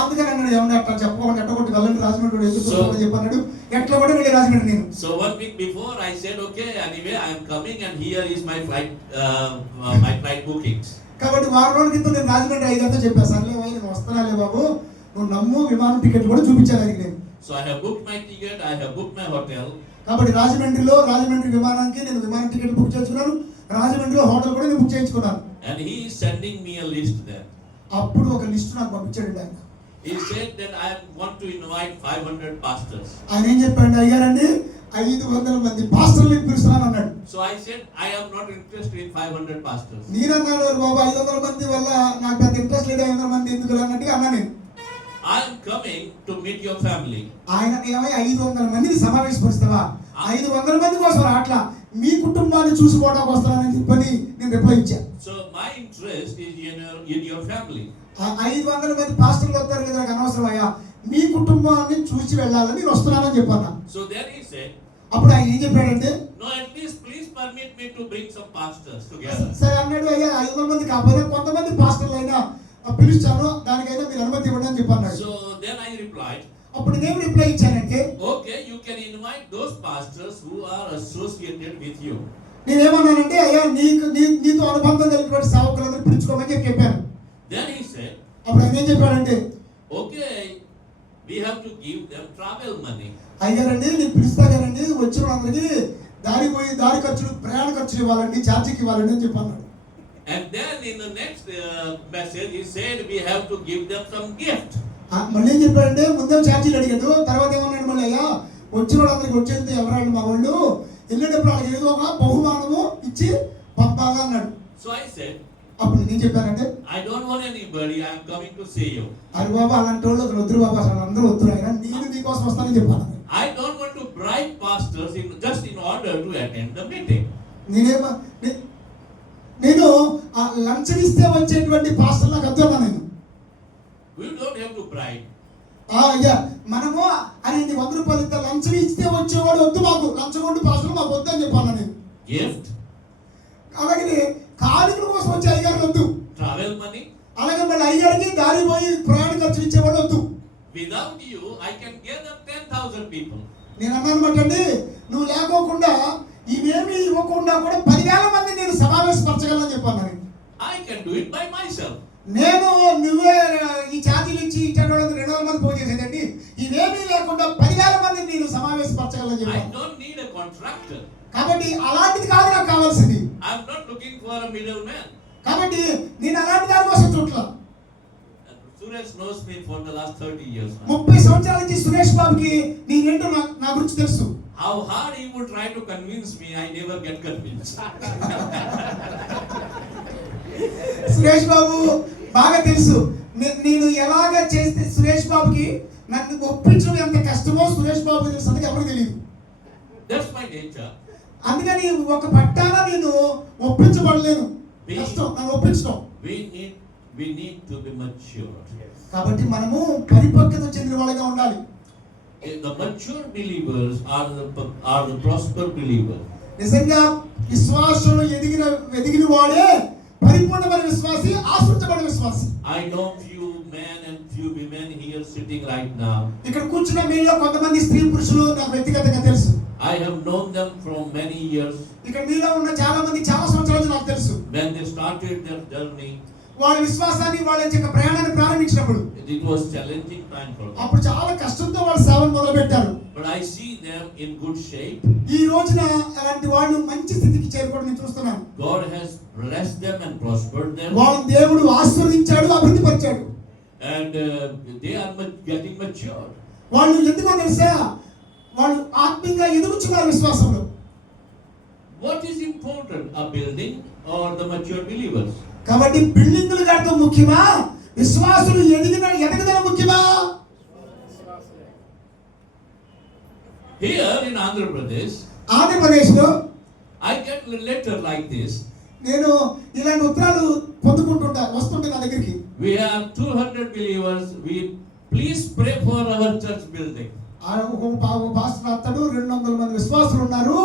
అందుకని అన్నాడు, ఏమన్నా అట్లా చెప్పకుండా ఎట్లా కొట్టి వెళ్ళండి రాజమండ్రి ఎందుకు చెప్పన్నాడు, ఎట్లా కూడా వెళ్ళి రాజమండ్రి నేను. So 1 week before I said okay, anyway I am coming and here is my flight bookings. కాబట్టి వారం రోజుల క్రితం నేను రాజమండ్రి అయ్యగారితో చెప్పాను, సర్లే నేను వస్తున్నాలే బాబు, నువ్వు నమ్ము విమానం టికెట్ కూడా చూపించాను ఆయనకి నేను. So I have booked my ticket, I have booked my hotel. కాబట్టి రాజమండ్రి విమానానికి నేను విమానం టికెట్ బుక్ చేసుకున్నాను, రాజమండ్రిలో హోటల్ కూడా నేను బుక్ చేయించుకున్నాను. And he is sending me a list there. అప్పుడు ఒక లిస్ట్ నాకు పంపించాడు ఆయన. He said that I want to invite 500 pastors. ఆయన ఏం చెప్పాడు, అయ్యారండి 500 మంది పాస్టర్లను పిలుస్తున్నాను అన్నాడు. So I said I am not interested in 500 pastors. నేనన్నాడు, బాబు 500 మంది వల్ల నాకు పెద్ద ఇంట్రెస్ట్ లేదు, 500 మంది ఎందుకు అన్నట్టుగా అన్నా నేను. I am coming to meet your family. ఆయన ఏమై 500 మందిని సమావేశపరుస్తావా, 500 మంది కోసం అట్లా మీ కుటుంబాన్ని చూసుకోవడానికి వస్తానని చెప్పని నేను రిప్లై ఇచ్చా. So my interest is in your family. 500 మంది పాస్టర్లు వస్తారు కదా, నాకు అనవసరం అయ్యా, మీ కుటుంబాన్ని చూసి వెళ్ళాలని నేను వస్తున్నానని చెప్పాను. So then he said, అప్పుడు ఆయన ఏం చెప్పాడంటే, no, at least please permit me to bring some pastors together. సరే అన్నాడు, అయ్యా 500 మంది కాకపోయినా కొంతమంది పాస్టర్లు అయినా పిలుస్తాను, దానికైనా మీరు అనుమతి ఇవ్వండి అని చెప్పాను. So then I replied, అప్పుడు నేను reply ఇచ్చానంటే, okay, you can invite those pastors who are associated with you. నేనేమన్నానంటే, అయ్యా నీతో అనుబంధం కలిగినటువంటి సేవకులందరూ పిలుచుకోమని చెప్పాను. Then he said, అప్పుడు ఆయన ఏం చెప్పాడంటే, okay, we have to give them travel money. అయ్యారండి నేను పిలుస్తా కదండి, వచ్చిన వాళ్ళందరికీ దారి ఖర్చులు ప్రయాణ ఖర్చులు ఇవ్వాలండి, ఛార్జీకి ఇవ్వాలండి అని చెప్పాను. And then in the next message he said we have to give them some gift. మళ్ళీ ఏం చెప్పాడంటే, ముందే ఛార్జీలు అడిగాడు, తర్వాత ఏమన్నాడు మళ్ళీ, అయ్యా వచ్చిన వాళ్ళందరికీ వచ్చేది ఎవరండి మా వాళ్ళు, వెళ్ళేటప్పుడు వాళ్ళకి ఏదో ఒక బహుమానము ఇచ్చి పంపాగా అన్నాడు. So I said, అప్పుడు నేను చెప్పానంటే, I don't want anybody, I am coming to see you. అరే బాబా అలాంటి వాళ్ళు వద్దురు బాబా, అసలు అందరూ వద్దురు అయినా నేను నీకోసం వస్తానని చెప్పాను. I don't want to bribe pastors just in order to attend the meeting. నేను ఆ లంచం ఇస్తే వచ్చేటువంటి పాస్టర్ నాకు వద్దు అన్నా నేను. We don't have to bribe. అయ్యా మనము అని 100 రూపాయలు ఇస్తే లంచం ఇస్తే వచ్చేవాడు వద్దు, మాకు లంచం ఉండి పాస్టర్ మాకు వద్దు అని చెప్పాను నేను. Gift. అలాగే కానుకల కోసం వచ్చే అయ్యగారు వద్దు. Travel money. అలాగే మళ్ళీ అయ్యగారికి దారి పోయి ప్రయాణ ఖర్చు ఇచ్చేవాడు వద్దు. Without you, I can gather 10,000 people. నేను అన్నమాట అండి, నువ్వు లేకోకుండా ఇవేమి ఇవ్వకుండా కూడా 10,000 మంది నేను సమావేశపరచగలని చెప్పాను నేను. I can do it by myself. నువ్వే ఈ ఛార్జీలు ఇచ్చి ఇచ్చేట వాళ్ళకి 200 మంది ఫోన్ చేసేదండి, ఇవేమీ లేకుండా 10,000 మందిని నేను సమావేశపరచగలని చెప్పాను. I don't need a contractor. కాబట్టి అలాంటిది కాదు నాకు కావాల్సింది. I am not looking for a middleman. కాబట్టి నేను అలాంటి దాని కోసం చూడట్లా. Suresh knows me for the last 30 years now. 30 సంవత్సరాల నుంచి సురేష్ బాబుకి నేనేంటో నా గురించి తెలుసు. How hard he would try to convince me, I never get convinced. Suresh Babu బాగా తెలుసు నేను ఎలాగ చేస్తే సురేష్ బాబుకి నన్ను ఒప్పించడం ఎంత కష్టమో సురేష్ బాబు తెలుసు, అందుకే ఎవరికి తెలియదు. That's my nature. అందుకని ఒక పట్టాన నేను ఒప్పించబడలేను, కష్టం నన్ను ఒప్పించడం. We need to be mature. కాబట్టి మనము పరిపక్వత చెందిన వాళ్ళగా ఉండాలి. The mature believers are the prosper believers. నిజంగా విశ్వాసంలో ఎదిగిన వాడే పరిపూర్ణమైన విశ్వాసి, ఆశ్రయించబడిన విశ్వాసి. I know few men and few women here sitting right now. ఇక్కడ కూర్చున్న మీలో కొంతమంది స్త్రీ పురుషులు నాకు వ్యక్తిగతంగా తెలుసు. I have known them from many years. ఇక్కడ మీలో ఉన్న చాలా మంది చాలా సంవత్సరాల నుంచి నాకు తెలుసు. When they started their journey, వాళ్ళ విశ్వాసాన్ని వాళ్ళ యొక్క ప్రయాణాన్ని ప్రారంభించినప్పుడు it was challenging time for them. అప్పుడు చాలా కష్టంతో వాళ్ళు సేవను మొదలుపెట్టారు. But I see them in good shape. ఈ రోజున అలాంటి వాళ్ళు మంచి స్థితికి చేరుకోవడం నేను చూస్తున్నాను. God has blessed them and prospered them. వాళ్ళని దేవుడు ఆశీర్వదించాడు, అభివృద్ధి పరిచాడు. And they are getting mature. వాళ్ళు ఎందుకో తెలుసా, వాళ్ళు ఆత్మీయంగా ఎదుగుతున్నారు విశ్వాసంలో. What is important, a building or the mature believers? కాబట్టి బిల్డింగులు కట్టడం ముఖ్యమా, విశ్వాసులు ఎదగదల ముఖ్యమా? Here in Andhra Pradesh, ఆంధ్రప్రదేశ్లో I get a letter like this. నేను ఇలాంటి ఉత్తరాలు వస్తుంటే నా దగ్గరికి. We have 200 believers. Please pray for our church building. Pastor రాస్తాడు, 200 మంది విశ్వాసులు ఉన్నారు,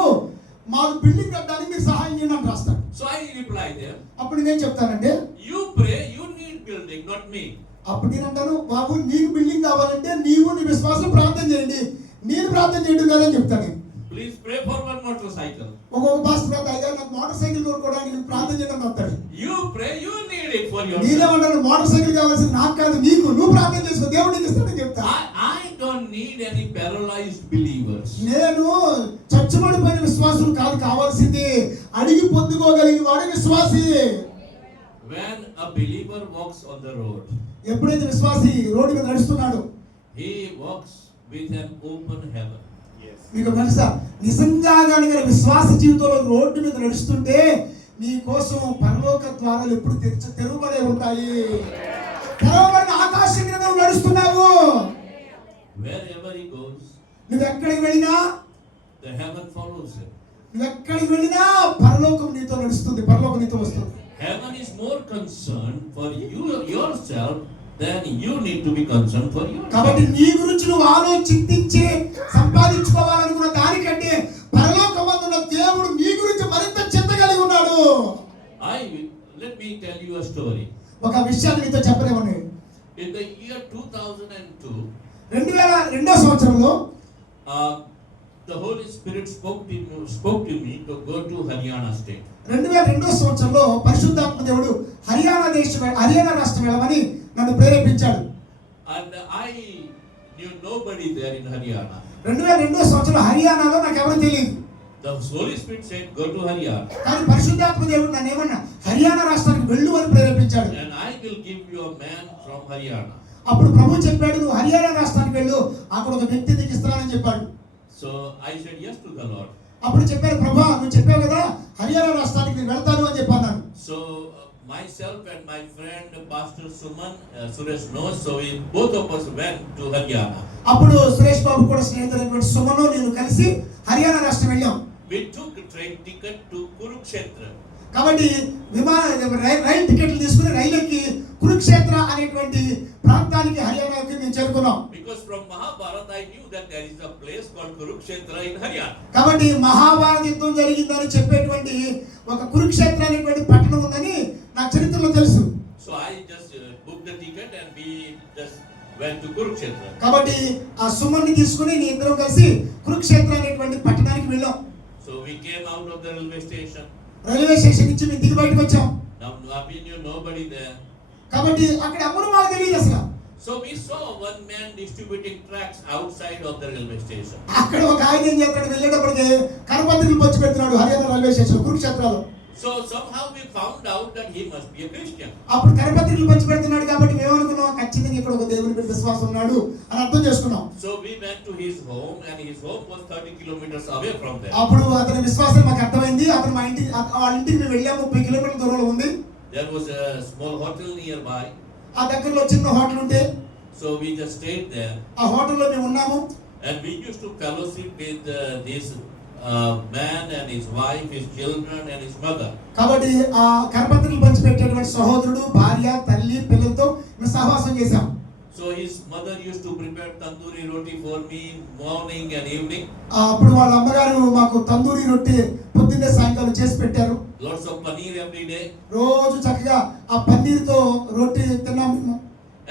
మాకు బిల్డింగ్ కట్టడానికి మీరు సహాయం చేయండి అని రాస్తాడు. So I reply them. అప్పుడు నేను చెప్తానంటే, You pray, you need building, not me. అప్పుడు నేను అంటాను, బాబు నీకు బిల్డింగ్ కావాలంటే నీవు నీ విశ్వాసం ప్రార్థన చేయండి, నేను ప్రార్థన చేయడం కాదని చెప్తాను. Please pray for one motorcycle. ఒక్కొక్క పాస్టర్ అయ్యా నాకు మోటార్ సైకిల్ కొనుక్కోవడానికి ప్రార్థన చేయడం చెప్తాడు. You pray, you need it for your. నేనేమంటాను, మోటార్ సైకిల్ కావాల్సింది నాకు కాదు, నువ్వు ప్రార్థన చేసుకో, దేవుడు నీకు ఇస్తాడని చెప్తా. I don't need any paralyzed believers. నేను చచ్చుబడిపోయిన విశ్వాసులు కాదు కావాల్సింది, అడిగి పొందుకోగలిగిన వాడే విశ్వాసి. When a believer walks on the road, ఎప్పుడైతే విశ్వాసి రోడ్డు మీద నడుస్తున్నాడు, he walks with an open heaven. మీకు తెలుసా, నిజంగా కానీ విశ్వాస జీవితంలో రోడ్డు మీద నడుస్తుంటే నీ కోసం పరలోక ద్వారాలు ఎప్పుడు తెరవబడే ఉంటాయి. తెరవబడిన ఆకాశం మీద నువ్వు నడుస్తున్నావు. Wherever he goes, నువ్వు ఎక్కడికి వెళ్ళినా the heaven follows him. నువ్వు ఎక్కడికి వెళ్ళినా పరలోకం నీతో నడుస్తుంది, పరలోకం నీతో వస్తుంది. Heaven is more concerned for you yourself than you need to be concerned for yourself. కాబట్టి నీ గురించి నువ్వు ఆలోచించి సంపాదించుకోవాలనుకున్న దానికంటే పరలోకమందున్న దేవుడు నీ గురించి మరింత చింత కలిగి ఉన్నాడు. Let me tell you a story. ఒక విషయాన్ని నీతో చెప్పలేమని. In the year 2002, 2002 సంవత్సరంలో the Holy Spirit spoke to me to go to Haryana state. 2002 సంవత్సరంలో పరిశుద్ధాత్మ దేవుడు హర్యానా రాష్ట్రం వెళ్ళమని నన్ను ప్రేరేపించాడు. And I knew nobody there in Haryana. 2002 సంవత్సరంలో హర్యానాలో నాకు ఎవరు తెలియదు. The Holy Spirit said go to Haryana. కానీ పరిశుద్ధాత్మ దేవుడు నన్ను ఏమన్నా హర్యానా రాష్ట్రానికి వెళ్ళు అని ప్రేరేపించాడు. And I will give you a man from Haryana. అప్పుడు ప్రభు చెప్పాడు, నువ్వు హర్యానా రాష్ట్రానికి వెళ్ళు, అక్కడ ఒక వ్యక్తి నీకు ఇస్తానని చెప్పాడు. So I said yes to the Lord. అప్పుడు చెప్పారు, ప్రభా నువ్వు చెప్పావు కదా హర్యానా రాష్ట్రానికి నేను వెళ్తాను అని చెప్పాను. So myself and my friend Pastor Suman, Suresh knows, so we both of us went to Haryana. అప్పుడు సురేష్ బాబు కూడా స్నేహితుడైనటువంటి సుమను నేను కలిసి హర్యానా రాష్ట్రం వెళ్ళాం. We took a train ticket to Kurukshetra. కాబట్టి రైలు టికెట్లు తీసుకుని రైలు ఎక్కి కురుక్షేత్ర అనేటువంటి ప్రాంతానికి హర్యానాకి మేము చేరుకున్నాం. Because from Mahabharata I knew that there is a place called Kurukshetra in Haryana. కాబట్టి మహాభారత యుద్ధం జరిగిందని చెప్పేటువంటి ఒక కురుక్షేత్ర అనేటువంటి పట్టణం ఉందని నా చరిత్రలో తెలుసు. So I just booked the ticket and we just went to Kurukshetra. కాబట్టి ఆ సుమన్ని తీసుకుని నేను ఇద్దరం కలిసి కురుక్షేత్ర అనేటువంటి పట్టణానికి వెళ్ళాం. So we came out of the railway station. Railway station నుంచి మేము దిగి బయటకు వచ్చాం. Now we knew nobody there. కాబట్టి అక్కడ ఎవరు మాకు తెలియదు అసలు. So we saw one man distributing tracts outside of the railway station. అక్కడ ఒక ఆయన ఏం చేస్తాడు, వెళ్ళేటప్పటికి కరపత్రికలు పంచి పెడుతున్నాడు హర్యానా రైల్వే స్టేషన్ కురుక్షేత్రాలో. So somehow we found out that he must be a Christian. అప్పుడు కరపత్రికలు పంచి పెడుతున్నాడు కాబట్టి మేము అనుకున్నాం ఖచ్చితంగా ఇక్కడ ఒక దేవుని మీద విశ్వాసం ఉన్నాడు అని అర్థం చేసుకున్నాం. So we went to his home and his home was 30 kilometers away from there. అప్పుడు అతని విశ్వాసం మాకు అర్థమైంది. అతను మా ఇంటి వాళ్ళ ఇంటికి మేము వెళ్ళాము, 30 కిలోమీటర్ల దూరంలో ఉంది. There was a small hotel nearby. ఆ దగ్గరలో చిన్న హోటల్ ఉంటే So we just stayed there. ఆ హోటల్లో మేము ఉన్నాము. And we used to fellowship with this man and his wife, his children and his mother. కాబట్టి ఆ కరపత్రికలు పంచిపెట్టేటువంటి సహోదరుడు, భార్య, తల్లి, పిల్లలతో మేము సహవాసం చేశాం. So his mother used to prepare tandoori roti for me morning and evening. అప్పుడు వాళ్ళ అమ్మగారు మాకు తందూరి రొట్టె పొద్దున్నే సాయంకాలం చేసి పెట్టారు. Lots of paneer every day. రోజు చక్కగా ఆ పన్నీర్తో రొట్టె తిన్నాము.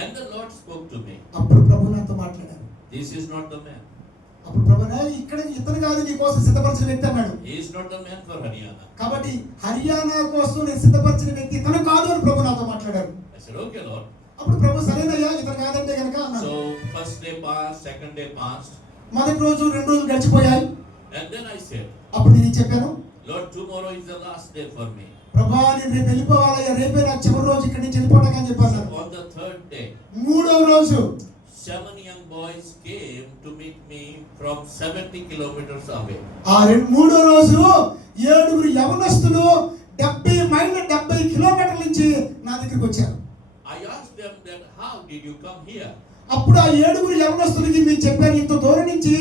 And the Lord spoke to me. అప్పుడు ప్రభు నాతో మాట్లాడారు. This is not the man. అప్పుడు ప్రభు ఇక్కడ ఇతను కాదు నీ కోసం సిద్ధపరిచిన వ్యక్తి అన్నాడు. He is not the man for Haryana. కాబట్టి హర్యానా కోసం నేను సిద్ధపరిచిన వ్యక్తి ఇతను కాదు అని ప్రభు నాతో మాట్లాడారు. I said, okay, Lord. అప్పుడు ప్రభు సరేనయ్యా ఇతను కాదంటే కనుక అన్నాడు. So first day passed, second day passed. మొదటి రోజు, 2 రోజులు గడిచిపోయాయి. And then I said, అప్పుడు నేను చెప్పాను, Lord, tomorrow is the last day for me. ప్రభా నేను రేపు వెళ్ళిపోవాలయ్యా, రేపే నాకు చివరి రోజు ఇక్కడి నుంచి వెళ్ళిపోవడానికి అని చెప్పాను. On the third day, 3వ రోజు 7 young boys came to meet me from 70 kilometers away. ఆ 3వ రోజు 7 యవనస్తులు 70 మైళ్ళ 70 కిలోమీటర్ల నుంచి నా దగ్గరికి వచ్చారు. I asked them that how did you come here? అప్పుడు ఆ 7 యవనస్తులకి మీరు చెప్పారు, ఇంత దూరం నుంచి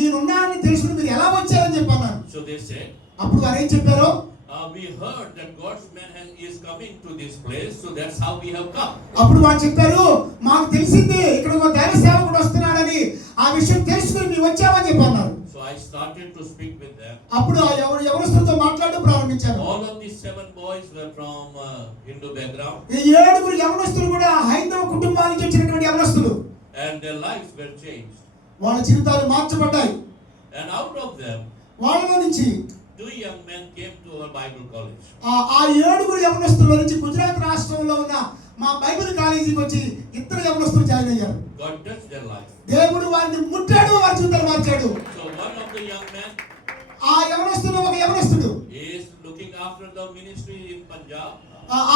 నేనున్నానని తెలుసుకుని మీరు ఎలా వచ్చారని చెప్పాను. So they said, అప్పుడు వారు ఏం చెప్పారు, we heard that God's man is coming to this place, so that's how we have come. అప్పుడు వారు చెప్పారు, మాకు తెలిసింది ఇక్కడ ఒక దైవ సేవకుడు వస్తున్నాడని, ఆ విషయం తెలుసుకుని మేము వచ్చామని చెప్పారు. So I started to speak with them. అప్పుడు ఆ యవనస్తులతో మాట్లాడడం ప్రారంభించారు. All of these 7 boys were from Hindu background. ఈ 7 యవనస్తులు కూడా హైందవ కుటుంబాల నుంచి వచ్చినటువంటి యవనస్తులు. And their lives were changed. వాళ్ళ జీవితాలు మార్చబడ్డాయి. And out of them, వాళ్ళలో నుంచి 2 young men came to our Bible college. ఆ 7 యవనస్తుల నుంచి గుజరాత్ రాష్ట్రంలో ఉన్న మా బైబిల్ కాలేజీకి వచ్చి 2 యవనస్తులు జాయిన్ అయ్యారు. God touched their life. దేవుడు వారిని ముట్టాడు, వారి జీవితాలు మార్చాడు. So one of the young men, ఆ యవనస్తులు ఒక యవనస్తుడు is looking after the ministry in Punjab.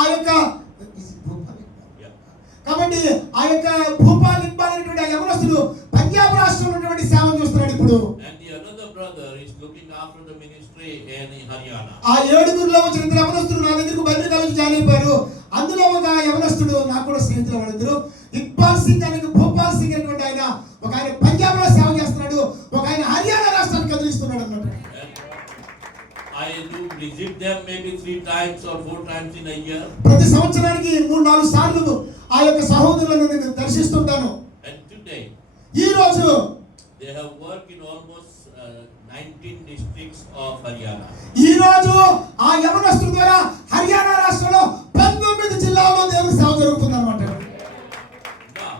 ఆ యొక్క Yeah. కాబట్టి ఆ యొక్క భూపాల్ ఇక్బాల్ అనేటువంటి ఆ యవనస్తుడు పంజాబ్ రాష్ట్రంలో ఉన్నటువంటి సేవ చేస్తున్నాడు ఇప్పుడు. And the another brother is looking after the ministry in Haryana. ఆ 7 వచ్చిన 2 యవనస్తులు నా దగ్గరకు బైబిల్ కాలేజ్ జాయిన్ అయిపోయారు. అందులో ఒక యవనస్తుడు నాకు కూడా స్నేహితులు వాళ్ళిద్దరు, ఇక్బాల్ సింగ్ అనే భూపాల్ సింగ్ అనేటువంటి ఆయన, ఒక ఆయన పంజాబ్ లో సేవ చేస్తున్నాడు, ఒక ఆయన హర్యానా రాష్ట్రానికి కదిలిస్తున్నాడు అన్నమాట. I do visit them maybe 3 times or 4 times in a year. ప్రతి సంవత్సరానికి 3-4 సార్లు ఆ యొక్క సహోదరులను నేను దర్శిస్తుంటాను. And today ఈ రోజు they have worked in almost 19 districts of Haryana. ఈ రోజు ఆ యవనస్తుల ద్వారా హర్యానా రాష్ట్రంలో 19 జిల్లాల్లో దేవుని సేవ జరుగుతుంది అన్నమాట. Now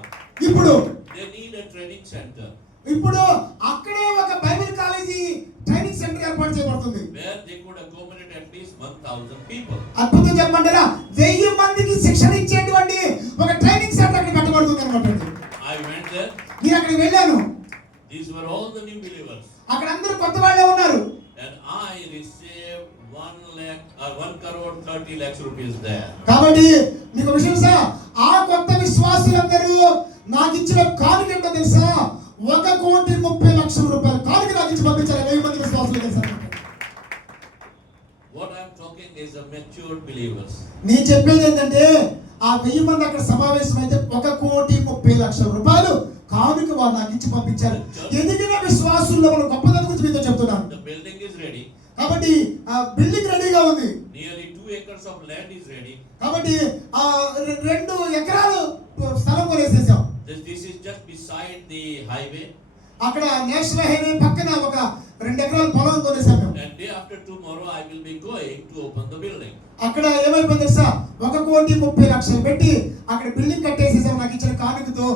ఇప్పుడు they need a training center ఇప్పుడు అక్కడే ఒక బైబిల్ కాలేజీ ట్రైనింగ్ సెంటర్ ఏర్పాటు చేయబడుతుంది. where they could accommodate at least 1000 people. అద్భుతం చెప్పమంటారా, 1000 మందికి శిక్షణ ఇచ్చేటువంటి ఒక ట్రైనింగ్ సెంటర్ అక్కడ పెట్టబడుతుంది అన్నమాట. I went there. నేను అక్కడికి వెళ్ళాను. These were all the new believers. అక్కడ అందరూ కొత్త వాళ్ళే ఉన్నారు. And I received 1 crore 30 lakhs rupees there. కాబట్టి మీకు విషయం సార్, ఆ కొత్త విశ్వాసులందరూ నాకు ఇచ్చిన కానుక ఏంటో తెలుసా, 1,30,00,000 రూపాయలు కానుక నాకు ఇచ్చి పంపించారు 1000 మంది విశ్వాసులు తెలుసా. What I am talking is a matured believers. నేను చెప్పేది ఏంటంటే ఆ 1000 మంది అక్కడ సమావేశం అయితే 1,30,00,000 రూపాయలు కానుక వారు నాకు ఇచ్చి పంపించారు. ఎదిగిన విశ్వాసుల్లో ఉన్న గొప్పదనం గురించి మీతో చెప్తున్నాను. The building is ready. కాబట్టి ఆ బిల్డింగ్ రెడీగా ఉంది. Nearly 2 acres of land is ready. కాబట్టి ఆ 2 ఎకరాలు స్థలం కొనేసేసాం. This is just beside the highway. అక్కడ నేషనల్ హైవే పక్కన ఒక 2 ఎకరాల పొలం కొనేసాం మేము. And day after tomorrow I will be going to open the building. అక్కడ ఏమైపోయింది తెలుసా, 1,30,00,000 పెట్టి అక్కడ బిల్డింగ్ కట్టేసేసాం నాకు ఇచ్చిన కానుకతో.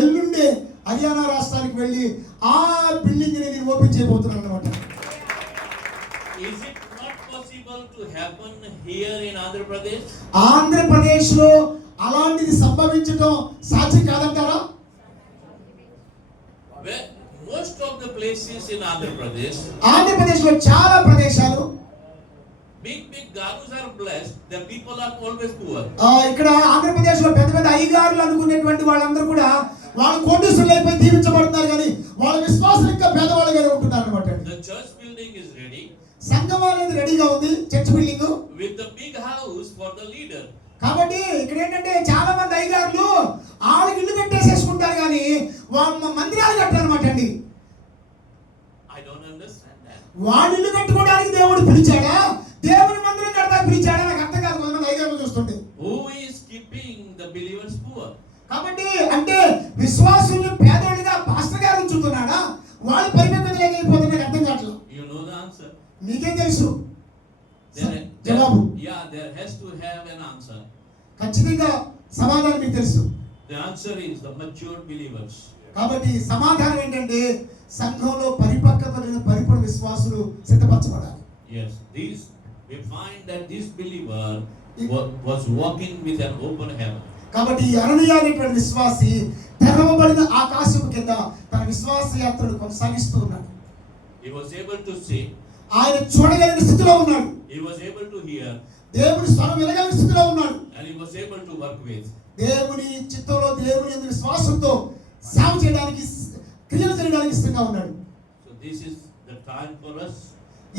ఎల్లుండి హర్యానా రాష్ట్రానికి వెళ్ళి ఆ బిల్డింగ్ ని నేను ఓపెన్ చేయబోతున్నాను అన్నమాట. Is it not possible to happen here in Andhra Pradesh? Andhra Pradesh లో అలాంటిది సంభవించడం సాధ్యం కాదంటారా? Where most of the places in Andhra Pradesh, Andhra Pradesh లో చాలా ప్రదేశాలు big gurus are blessed. The people are always poor. ఇక్కడ ఆంధ్రప్రదేశ్ లో పెద్ద పెద్ద అయ్యగారులు అనుకునేటువంటి వాళ్ళందరూ కూడా వాళ్ళు కోటీశ్వరులు అయిపోయి దీవించబడుతున్నారు, కానీ వాళ్ళ విశ్వాసులు ఇంకా పేదవాళ్ళుగానే ఉంటున్నారు అన్నమాట. The church building is ready. సంఘం అనేది రెడీగా ఉంది, church building with the big house for the leader. కాబట్టి ఇక్కడ ఏంటంటే చాలా మంది అయ్యగారులు వాళ్ళకి ఇల్లు కట్టేసేసుకుంటారు, కానీ వాళ్ళ మందిరాలు కట్టారనమాట అండి. I don't understand that. వాళ్ళ ఇల్లు కట్టుకోవడానికి దేవుడు పిలిచాడా, దేవుని మందిరం కడతా పిలిచాడా, నాకు అర్థం కాదు కొంతమంది అయ్యగారులు చూస్తుంటే. Who is keeping the believers poor? కాబట్టి అంటే విశ్వాసుల్ని పేదోళ్ళుగా పాస్టర్ గారు ఉంచుతున్నాడా, వాళ్ళు పరిపక్వతలేకపోతే నాకు అర్థం కావట్లేదు. You know the answer. మీకేం తెలుసు There, జవాబు? there has to have an answer. ఖచ్చితంగా సమాధానం మీకు తెలుసు. The answer is the matured believers. కాబట్టి సమాధానం ఏంటంటే సంఘంలో పరిపక్వత కలిగిన పరిపూర్ణ విశ్వాసులు సిద్ధపరచబడాలి. Yes, we find that this believer was walking with an open heaven. కాబట్టి అననీయ అనేటువంటి విశ్వాసి తెరవబడిన ఆకాశం కింద తన విశ్వాస యాత్రను కొనసాగిస్తూ ఉన్నాడు. He was able to see. ఆయన చూడగలిగిన స్థితిలో ఉన్నాడు. He was able to hear. దేవుని స్వరం వినగలిగిన స్థితిలో ఉన్నాడు. And he was able to work with. దేవుని చిత్తంలో దేవుని యందు విశ్వాసంతో సేవ చేయడానికి, క్రియలు చేయడానికి సిద్ధంగా ఉన్నాడు. So this is the time for us.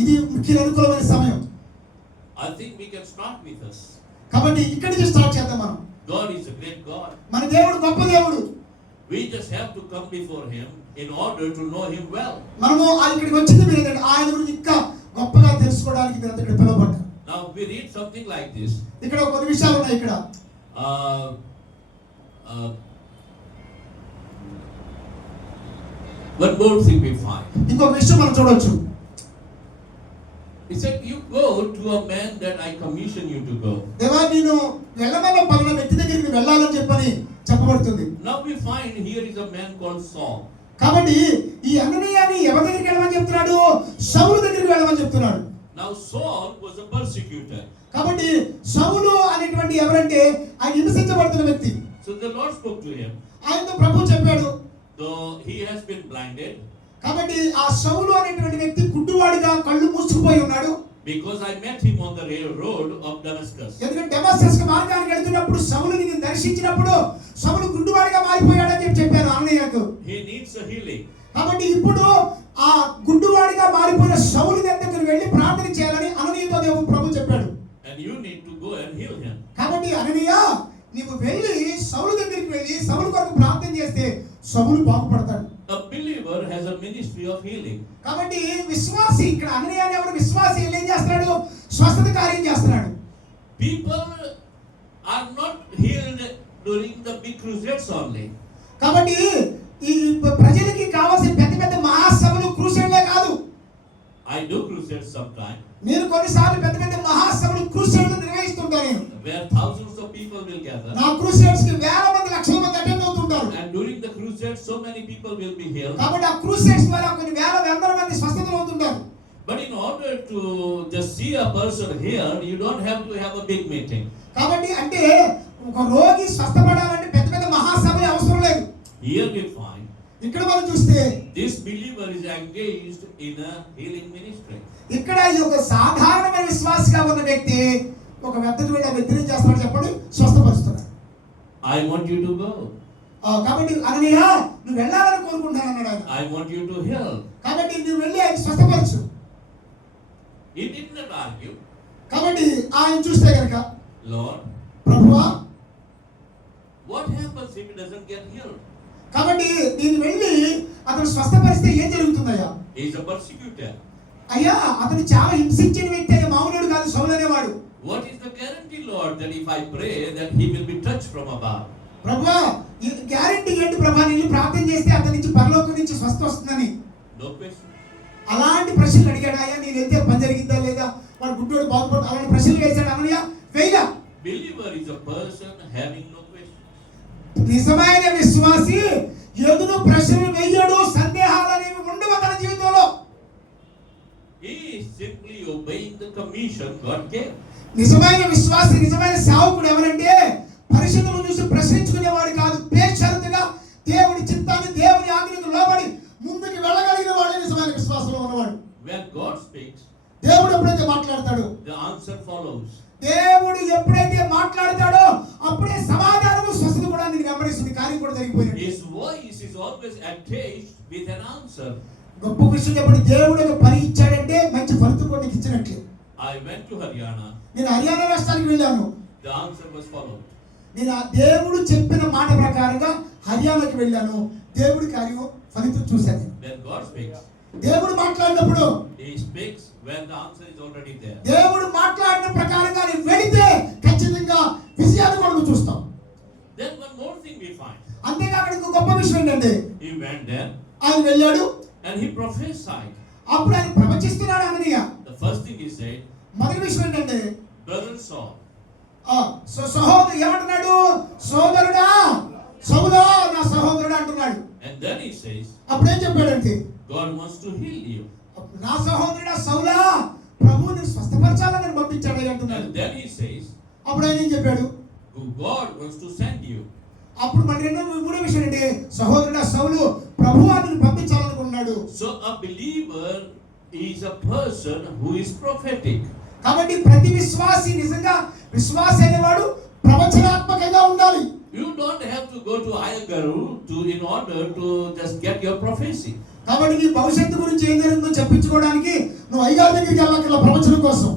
ఇది ముఖ్య అనుకూలమైన సమయం. I think we can start with us. కాబట్టి ఇక్కడి నుంచి స్టార్ట్ చేద్దాం మనం. God is a great God. మన దేవుడు గొప్ప దేవుడు. We just have to come before him in order to know him well. మనము ఇక్కడికి వచ్చింది మీరు ఏంటంటే ఆయన గురించి ఇంకా గొప్పగా తెలుసుకోవడానికి మీరు ఇక్కడ పిలువబడ్డారు. Now we read something like this. ఇక్కడ కొన్ని విషయాలు ఉన్నాయి ఇక్కడ. One more thing we find. ఇంకొక విషయం మనం చూడొచ్చు. He said, you go to a man that I commission you to go. దేవా నేను వెళ్ళమన్న పలానా వ్యక్తి దగ్గరికి వెళ్ళాలని చెప్పని చెప్పబడుతుంది. Now we find here is a man called Saul. కాబట్టి ఈ అననీయాని ఎవరి దగ్గరికి వెళ్ళమని చెప్తున్నాడు? సౌలు దగ్గరికి వెళ్ళమని చెప్తున్నాడు. Now Saul was a persecutor. కాబట్టి సౌలు అనేటువంటి ఎవరంటే ఆయన హింసించబడుతున్న వ్యక్తి. So the Lord spoke to him. ఆయనతో ప్రభు చెప్పాడు. Though he has been blinded. కాబట్టి ఆ సౌలు అనేటువంటి వ్యక్తి గుడ్డివాడిగా కళ్ళు మూసుకుపోయి ఉన్నాడు. Because I met him on the road of Damascus. ఎందుకంటే డమస్కస్ మార్గానికి వెళ్తున్నప్పుడు సౌలుని నేను దర్శించినప్పుడు సౌలు గుడ్డివాడిగా మారిపోయాడని చెప్పాను అననీయకు. He needs a healing. కాబట్టి ఇప్పుడు ఆ గుడ్డివాడిగా మారిపోయిన సౌలు దగ్గరికి వెళ్ళి ప్రార్థన చేయాలని అననీయతో దేవుడు ప్రభు చెప్పాడు. And you need to go and heal him. కాబట్టి అననీయ నీవు వెళ్ళి సౌలు దగ్గరికి వెళ్ళి సౌలు కొరకు ప్రార్థన చేస్తే సౌలు బాగుపడతాడు. A believer has a ministry of healing. కాబట్టి విశ్వాసి ఇక్కడ అననీయ అనే ఎవరు విశ్వాసి ఏం చేస్తున్నాడు? స్వస్థత కార్యం చేస్తున్నాడు. People are not healed during the big crusades only. కాబట్టి ఈ ప్రజలకి కావాల్సిన పెద్ద పెద్ద మహాసభలు క్రూసేడ్లే కాదు. I do crusades sometimes. నేను కొన్నిసార్లు పెద్ద పెద్ద మహాసభలు క్రూసేడ్లు నిర్వహిస్తుంటాను నేను. Where thousands of people will gather. నా క్రూసేడ్స్ కి వేల మంది లక్షల మంది అటెండ్ అవుతుంటారు. And during the crusades so many people will be healed. కాబట్టి ఆ క్రూసేడ్స్ ద్వారా కొన్ని వేల వందల మంది స్వస్థతలు అవుతుంటారు. But in order to just see a person healed, you don't have to have a big meeting. కాబట్టి అంటే ఒక రోగి స్వస్థపడాలంటే పెద్ద పెద్ద మహాసభలు అవసరం లేదు. Here we find ఇక్కడ మనం చూస్తే this believer is engaged in a healing ministry. ఇక్కడ ఈ ఒక సాధారణమైన విశ్వాసిగా ఉన్న వ్యక్తి ఒక వ్యక్తికి వెళ్ళి ఆ వ్యక్తిని చేస్తాడు చెప్పండి, స్వస్థపరుస్తున్నాడు. I want you to go. కాబట్టి అననీయ నువ్వు వెళ్ళాలని కోరుకుంటాను అన్నాడు ఆయన. I want you to heal. కాబట్టి నువ్వు వెళ్ళి ఆయన స్వస్థపరచు. He did not argue. కాబట్టి ఆయన చూస్తే కనుక Lord, ప్రభువా, what happens if he doesn't get healed? కాబట్టి దీన్ని వెళ్ళి అతను స్వస్థపరిస్తే ఏం జరుగుతుందయ్యా? He is a persecutor. అయ్యా, అతను చాలా హింసించిన వ్యక్తి అయ్యా, మామూలుడు కాదు, సౌలు అనేవాడు. What is the guarantee, Lord, that if I pray that he will be touched from above? ప్రభువా, ఈ గ్యారెంటీ ఏంటి ప్రభా, నేను ప్రార్థన చేస్తే అతని నుంచి పరలోకం నుంచి స్వస్థ వస్తుందని? No question. అలాంటి ప్రశ్నలు అడిగాడు. అయ్యా, నేను వెళ్తే పని జరిగిందా లేదా, వాడు గుడ్డోడు బాగుపడు, అలాంటి ప్రశ్నలు వేశాడు అనయ్యా? వేయగా. Believer is a person having no question. నిజమైన విశ్వాసి ఎదురు ప్రశ్నలు వేయడు, సందేహాలు అనేవి ఉండవు తన జీవితంలో. He is simply obeying the commission God gave. నిజమైన విశ్వాసి, నిజమైన సేవకుడు ఎవరంటే పరిస్థితులను చూసి ప్రశ్నించుకునేవాడు కాదు, బేషరతుగా దేవుని చిత్తాన్ని, దేవుని ఆజ్ఞకు లోబడి ముందుకు వెళ్ళగలిగిన వాడే నిజమైన విశ్వాసంలో ఉన్నవాడు. When God speaks, దేవుడు ఎప్పుడైతే మాట్లాడతాడో, the answer follows. దేవుడు ఎప్పుడైతే మాట్లాడతాడో అప్పుడే సమాధానము, స్వస్థత కూడా నేను గమనిస్తుంది, కార్యం కూడా జరిగిపోయింది. His voice is always attached with an answer. గొప్ప విషయం చెప్పండి, దేవుడు ఒక పని ఇచ్చాడంటే మంచి ఫలితం కూడా నీకు ఇచ్చినట్లే. I went to Haryana. నేను హర్యానా రాష్ట్రానికి వెళ్ళాను. The answer was followed. నేను ఆ దేవుడు చెప్పిన మాట ప్రకారంగా హర్యానాకి వెళ్ళాను. దేవుడి కార్యం ఫలితం చూశాను. When God speaks, దేవుడు మాట్లాడినప్పుడు, He speaks when the answer is already there. దేవుడు మాట్లాడిన ప్రకారంగా నేను వెళితే ఖచ్చితంగా విజయాన్ని కూడా నువ్వు చూస్తాం. Then one more thing we find. అంతేకాక ఇంకో గొప్ప విషయం ఏంటంటే, He went there ఆయన వెళ్ళాడు, and he prophesied. అప్పుడు ఆయన ప్రవచిస్తున్నాడు అననీయ. The first thing he said, మొదటి విషయం ఏంటంటే, Brother Saul, సహోదరు ఏమంటున్నాడు? సోదరుడా, సౌలా, నా సహోదరుడా అంటున్నాడు. and then he says, అప్పుడు ఏం చెప్పాడంటే, God wants to heal you. నా సహోదరుడా సౌలా, ప్రభువు నిన్ను స్వస్థపరచాలని నేను పంపించాడు అంటున్నాడు. And then he says, అప్పుడు ఆయన ఏం చెప్పాడు? God wants to send you. అప్పుడు మరి మూడో విషయం ఏంటి? సహోదరుడా సౌలు, ప్రభువు నిన్ను పంపించాలనుకున్నాడు. So a believer is a person who is prophetic. కాబట్టి ప్రతి విశ్వాసి, నిజంగా విశ్వాసి అనేవాడు ప్రవచనాత్మకంగా ఉండాలి. You don't have to go to Ayagaru in order to just get your prophecy. కాబట్టి నీ భవిష్యత్తు గురించి ఏం జరుగుతుందో చెప్పించుకోవడానికి నువ్వు అయ్యగారి దగ్గరికి వెళ్ళక్కర్లా ప్రవచనం కోసం.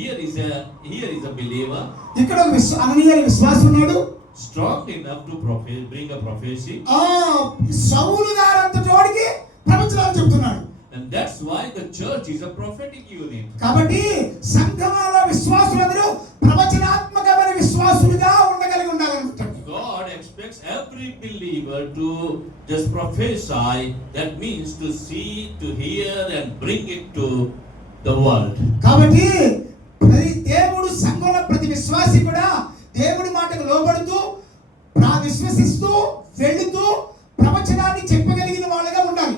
Here is a believer ఇక్కడ ఒక అననీయ విశ్వాసి ఉన్నాడు, strong enough to bring a prophecy. సౌలు గారంత జోడికి ప్రవచనాలు చెప్తున్నాడు. And that's why the church is a prophetic unit. కాబట్టి సంఘంలో విశ్వాసులందరూ ప్రవచనాత్మకమైన విశ్వాసులుగా ఉండగలిగి ఉండాలన్నమాట. God expects every believer to just prophesy. That means to see, to hear and bring it to the world. కాబట్టి దేవుడు సంఘంలో ప్రతి విశ్వాసి కూడా దేవుడి మాటకు లోబడుతూ, విశ్వసిస్తూ, వెళుతూ ప్రవచనాన్ని చెప్పగలిగిన వాళ్ళగా ఉండాలి.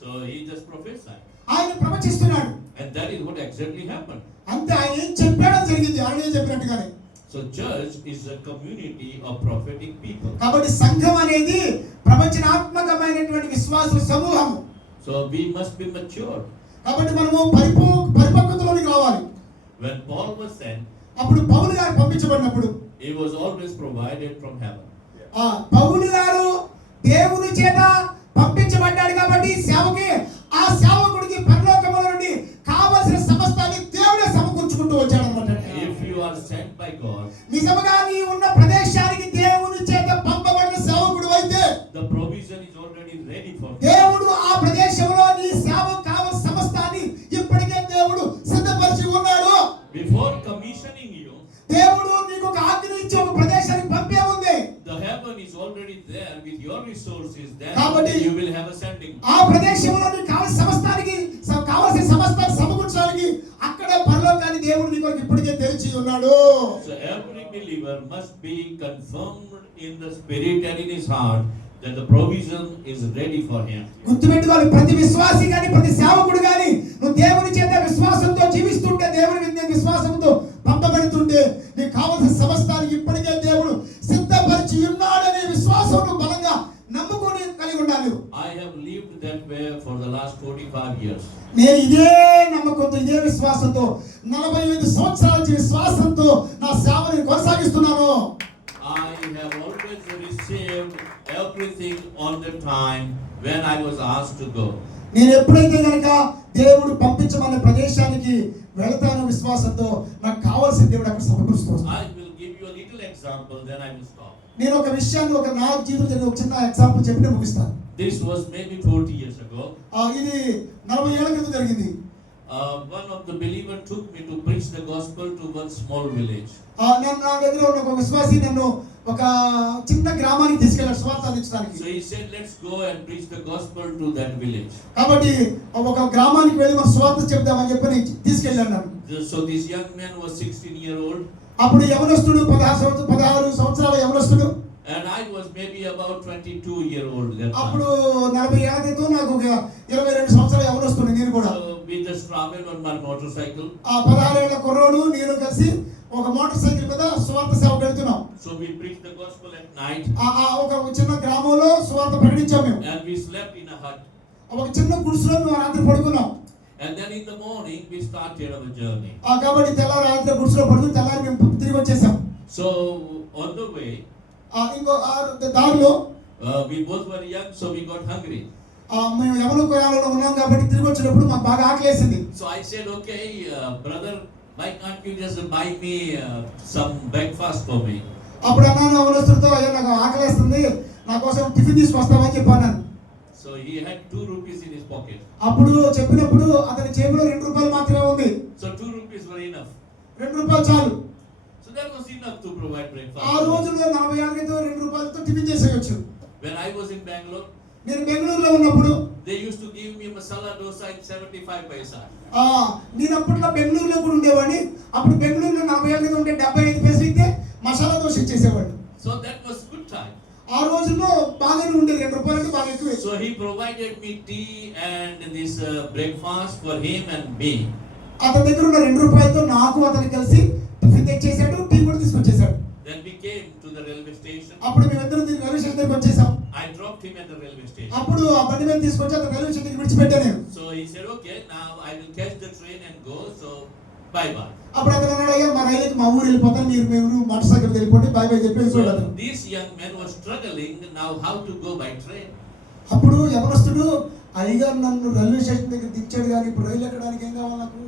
So he just prophesied. ఆయన ప్రవచిస్తున్నాడు. And that is what exactly happened. అంతే, ఆయన ఏం చెప్పాడో జరిగింది, ఆయన ఏం చెప్పినట్టుగానే. So church is a community of prophetic people. కాబట్టి సంఘం అనేది ప్రవచనాత్మకమైనటువంటి విశ్వాసుల సమూహం. So we must be mature. కాబట్టి మనము పరిపక్వతలోనికి రావాలి. When Paul was sent, అప్పుడు పౌలు గారు పంపించబడినప్పుడు he was always provided from heaven. పౌలు గారు దేవుని చేత పంపించబడ్డాడు కాబట్టి సేవకి, ఆ సేవకుడికి పరలోకముల నుండి కావలసిన సమస్తాన్ని దేవుడే సమకూర్చుకుంటూ వచ్చాడు అన్నమాట. If you are sent by God, నిజముగా నీ ఉన్న ప్రదేశానికి దేవుని చేత పంపబడిన సేవకుడు అయితే the provision is already ready for you. దేవుడు ఆ ప్రదేశంలో నీ సేవకు కావలసిన సమస్తాన్ని ఇప్పటికే దేవుడు సిద్ధపరిచి ఉన్నాడు. Before commissioning you, దేవుడు నీకు ఒక ఆజ్ఞ ఇచ్చి ఒక ప్రదేశానికి పంపే ఉంది. the heaven is already there with your resources. Then కాబట్టి you will have a sending. ఆ ప్రదేశంలో నీకు కావలసిన సమస్తానికి, కావలసిన సమస్తాన్ని సమకూర్చడానికి అక్కడ పరలోకాన్ని దేవుడు నీ కొరకు ఇప్పటికే తెరిచి ఉన్నాడు. So every believer must be confirmed in the spirit and in his heart that the provision is ready for him. గుర్తుపెట్టుకోవాలి, ప్రతి విశ్వాసి గాని, ప్రతి సేవకుడు గాని, నువ్వు దేవుని చేత విశ్వాసంతో జీవిస్తుంటే, దేవుని మీద విశ్వాసంతో పంపబడుతుంటే, నీకు కావలసిన సమస్తానికి ఇప్పటికే దేవుడు సిద్ధపరిచి ఉన్నాడనే విశ్వాసం బలంగా నమ్ముకొని కలిగి ఉండాలి. I have lived that way for the last 45 years. నేను ఇదే నమ్మకంతో, ఇదే విశ్వాసంతో 45 సంవత్సరాల నుంచి విశ్వాసంతో నా సేవని కొనసాగిస్తున్నాను. I have always received everything on the time when I was asked to go. నేను ఎప్పుడైతే కనుక దేవుడు పంపించమన్న ప్రదేశానికి వెళతాను విశ్వాసంతో, నాకు కావాల్సిన దేవుడు అక్కడ సమకూరుస్తూ వస్తాడు. I will give you a little example, then I will stop. నేను ఒక విషయాన్ని నా జీవితంలో జరిగిన ఒక చిన్న ఎగ్జాంపుల్ చెప్పి నేను ముగిస్తాను. This was maybe 40 years ago. ఇది 40 ఏళ్ల క్రితం జరిగింది. One of the believers took me to preach the gospel to one small village. నా దగ్గర ఉన్న ఒక విశ్వాసి నన్ను ఒక చిన్న గ్రామానికి తీసుకెళ్ళాడు సువార్త అందించడానికి. So he said, let's go and preach the gospel to that village. కాబట్టి ఒక గ్రామానికి వెళ్ళి మన సువార్త చెప్దామని చెప్పి తీసుకెళ్ళాను నన్ను. So this young man was 16-year-old. అప్పుడు యవనస్తుడు 16 సంవత్సరాల యవనస్తుడు. And I was maybe about 22-year-old that అప్పుడు time. 40 ఏళ్ల క్రితం నాకు ఒక 22 సంవత్సరాల యవనస్తుడు నేను కూడా. So we just traveled on my motorcycle. 16 ఏళ్ల కుర్రోడు నేను కలిసి ఒక మోటార్ సైకిల్ మీద సువార్త సేవకు వెళ్తున్నాం. So we preached the gospel at night. ఒక చిన్న గ్రామంలో సువార్త ప్రకటించాం మేము. And we slept in a hut. ఒక చిన్న గుడిసెలో మేము రాత్రి పడుకున్నాం. And then in the morning we started our journey. కాబట్టి తెల్లారి రాత్రి గుడిసెలో పడుకుని తెల్లారి మేము తిరిగి వచ్చేసాం. So on the way, ఇంకో దారిలో we both were young, so we got hungry. మేము యవన కాలంలో ఉన్నాం కాబట్టి తిరిగి వచ్చేటప్పుడు మాకు బాగా ఆకలేసింది. So I said, okay, brother, why can't you just buy me some breakfast for me? అప్పుడు అన్నాను యవనస్తుడితో, అయ్యో నాకు ఆకలేస్తుంది, నా కోసం టిఫిన్ తీసుకొస్తావని చెప్పాను. So he had 2 rupees in his pocket. అప్పుడు చెప్పినప్పుడు అతని జేబులో 2 రూపాయలు మాత్రమే ఉంది. So 2 rupees were enough. 2 రూపాయలు చాలు. So that was enough to provide breakfast. ఆ రోజుల్లో 40 ఏళ్ల క్రితం 2 రూపాయలతో టిఫిన్ చేసేయొచ్చు. When I was in Bangalore, నేను బెంగళూరులో ఉన్నప్పుడు they used to give me masala dosa in 75 paisa. నేను అప్పట్లో బెంగళూరులో కూడా ఉండేవాడిని. అప్పుడు బెంగళూరులో 40 ఏళ్ల క్రితం ఉంటే 75 పైసలు ఇస్తే masala dosa ఇచ్చేసేవాడు. So that was good time. ఆ రోజుల్లో బాగానే ఉండేది, 2 రూపాయలు అంటే బాగా ఎక్కువ. So he provided me tea and this breakfast for him and me. అతని దగ్గర ఉన్న 2 రూపాయలతో నాకు అతనికి కలిసి టిఫిన్ తెచ్చేసాడు, టీ కూడా తీసుకొచ్చేసాడు. Then we came to the railway station. అప్పుడు మేమిద్దరం రైల్వే స్టేషన్ దగ్గరికి వచ్చేసాం. I dropped him at the railway station. అప్పుడు ఆ బండి మీద తీసుకొచ్చి అతను రైల్వే స్టేషన్ దగ్గర విడిచిపెట్టాను నేను. So he said, okay, now I will catch the train and go. So bye bye. అప్పుడు అతను అన్నాడు, అయ్యా మా రైలుకి మా ఊరు వెళ్ళిపోతాను, మీరు మోటార్ సైకిల్ వెళ్ళిపోండి, బాయ్ బాయ్ చెప్పి వెళ్ళిపోయాడు. So this young man was struggling now how to go by train. అప్పుడు యవనస్తుడు, అయ్యగారు నన్ను రైల్వే స్టేషన్ దగ్గర దించాడు కానీ ఇప్పుడు రైలు ఎక్కడానికి ఏం కావాలి, నాకు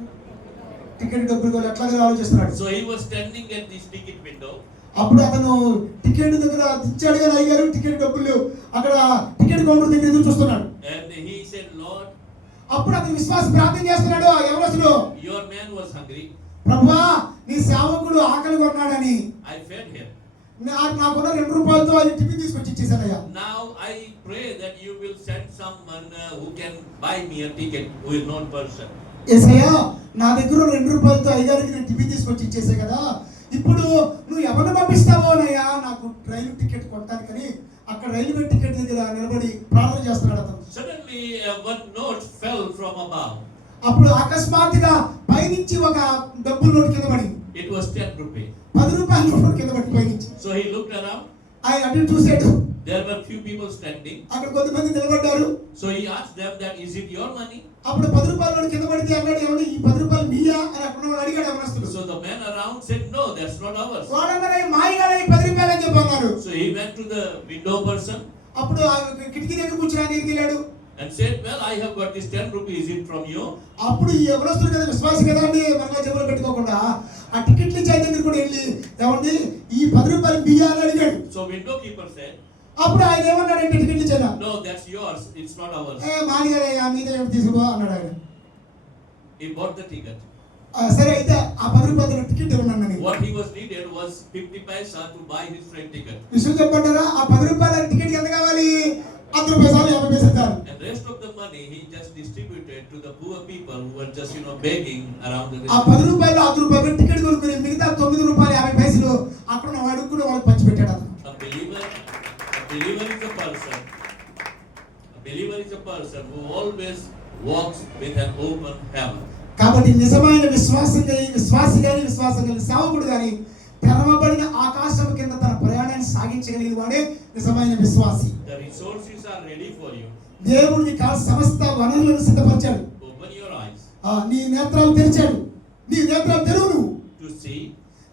టికెట్ డబ్బులు కావాలి, ఎట్లాగా ఆలోచిస్తున్నాడు. So he was standing at this ticket window. అప్పుడు అతను టికెట్ దగ్గర దించాడు కానీ అయ్యగారు టికెట్ డబ్బులు లేవు, అక్కడ టికెట్ కౌంటర్ దగ్గర ఎదురు చూస్తున్నాడు. And he said, Lord, అప్పుడు అతను విశ్వాస ప్రార్థన చేస్తున్నాడు ఆ యవనస్తుడు, your man was hungry. ప్రభువా నీ సేవకుడు ఆకలి కొన్నాడని I fed him. నాకున్న 2 రూపాయలతో అది టిఫిన్ తీసుకొచ్చి ఇచ్చేసానయ్యా. Now I pray that you will send someone who can buy me a ticket, who is known person. యేసయ్యా, నా దగ్గర 2 రూపాయలతో అయ్యగారికి నేను టిఫిన్ తీసుకొచ్చి ఇచ్చేసా కదా, ఇప్పుడు నువ్వు ఎవరిని పంపిస్తావోనయ్యా నాకు రైలు టికెట్ కొట్టడానికని అక్కడ రైల్వే టికెట్ దగ్గర నిలబడి ప్రార్థన చేస్తున్నాడు అతను. Suddenly one note fell from above. అప్పుడు అకస్మాత్తుగా పైనుంచి ఒక డబ్బుల నోటు కింద పడింది. It was 10 rupees. 10 రూపాయల నోటు కింద పడి పైనుంచి. So he looked around. ఆయన అటు చూసాడు, There were few people standing. అక్కడ కొంతమంది నిలబడ్డారు. So he asked them that, is it your money? అప్పుడు 10 రూపాయల నోటు కింద పడితే అన్నాడు, ఏమండి ఈ 10 రూపాయలు మీయా అని అక్కడ ఉన్నవాడు అడిగాడు యవనస్తుడు. So the man around said, no, that's not ours. వాడన్నాడు, మాయగానే 10 రూపాయలు అని చెప్పి అన్నారు. So he went to the window person అప్పుడు ఆ కిటికీ దగ్గర కూర్చుని ఆయన దగ్గరికి వెళ్ళాడు. and said, well, I have got this 10 rupees, is it from you? అప్పుడు ఈ యవనస్తుడు కదా విశ్వాసి కదా అండి, మనలో జేబులో పెట్టుకోకుండా ఆ టికెట్లు ఇచ్చే దగ్గర కూడా వెళ్ళి, ఏమండి ఈ 10 రూపాయలు మీయా అని అడిగాడు. So window keeper said, అప్పుడు ఆయన ఏమన్నాడంటే టికెట్లు ఇచ్చేదా, no, that's yours, it's not ours. మాది కదా మీద తీసుకో అన్నాడు ఆయన. He bought the ticket. సరే అయితే ఆ 10 రూపాయల టికెట్ ఇవ్వన్నాను నేను. What he was needed was 50 paisa to buy his train ticket. విషయం చెప్పంటారా, ఆ 10 రూపాయల టికెట్ ఎంత కావాలి, 10 రూపాయలు 50 పైసలు చాలు. And rest of the money he just distributed to the poor people who were just begging around the ఆ 10 రూపాయలు 10 రూపాయలు టికెట్ కొనుక్కుని మిగతా 9 రూపాయలు 50 పైసలు అక్కడ ఉన్న అడుక్కుని వాళ్ళకి పంచిపెట్టాడు అతను. A believer is a person who always walks with an open heaven. కాబట్టి నిజమైన విశ్వాసి గాని సేవకుడు గాని తెరవబడిన ఆకాశం కింద తన ప్రయాణాన్ని సాగించగలిగిన వాడే నిజమైన విశ్వాసి. The resources are ready for you. దేవుడు నీకు సమస్త వనరులను సిద్ధపరిచాడు. Open your eyes నీ నేత్రాలు తెరిచాడు. నీ నేత్రాలు తెరువు. to see.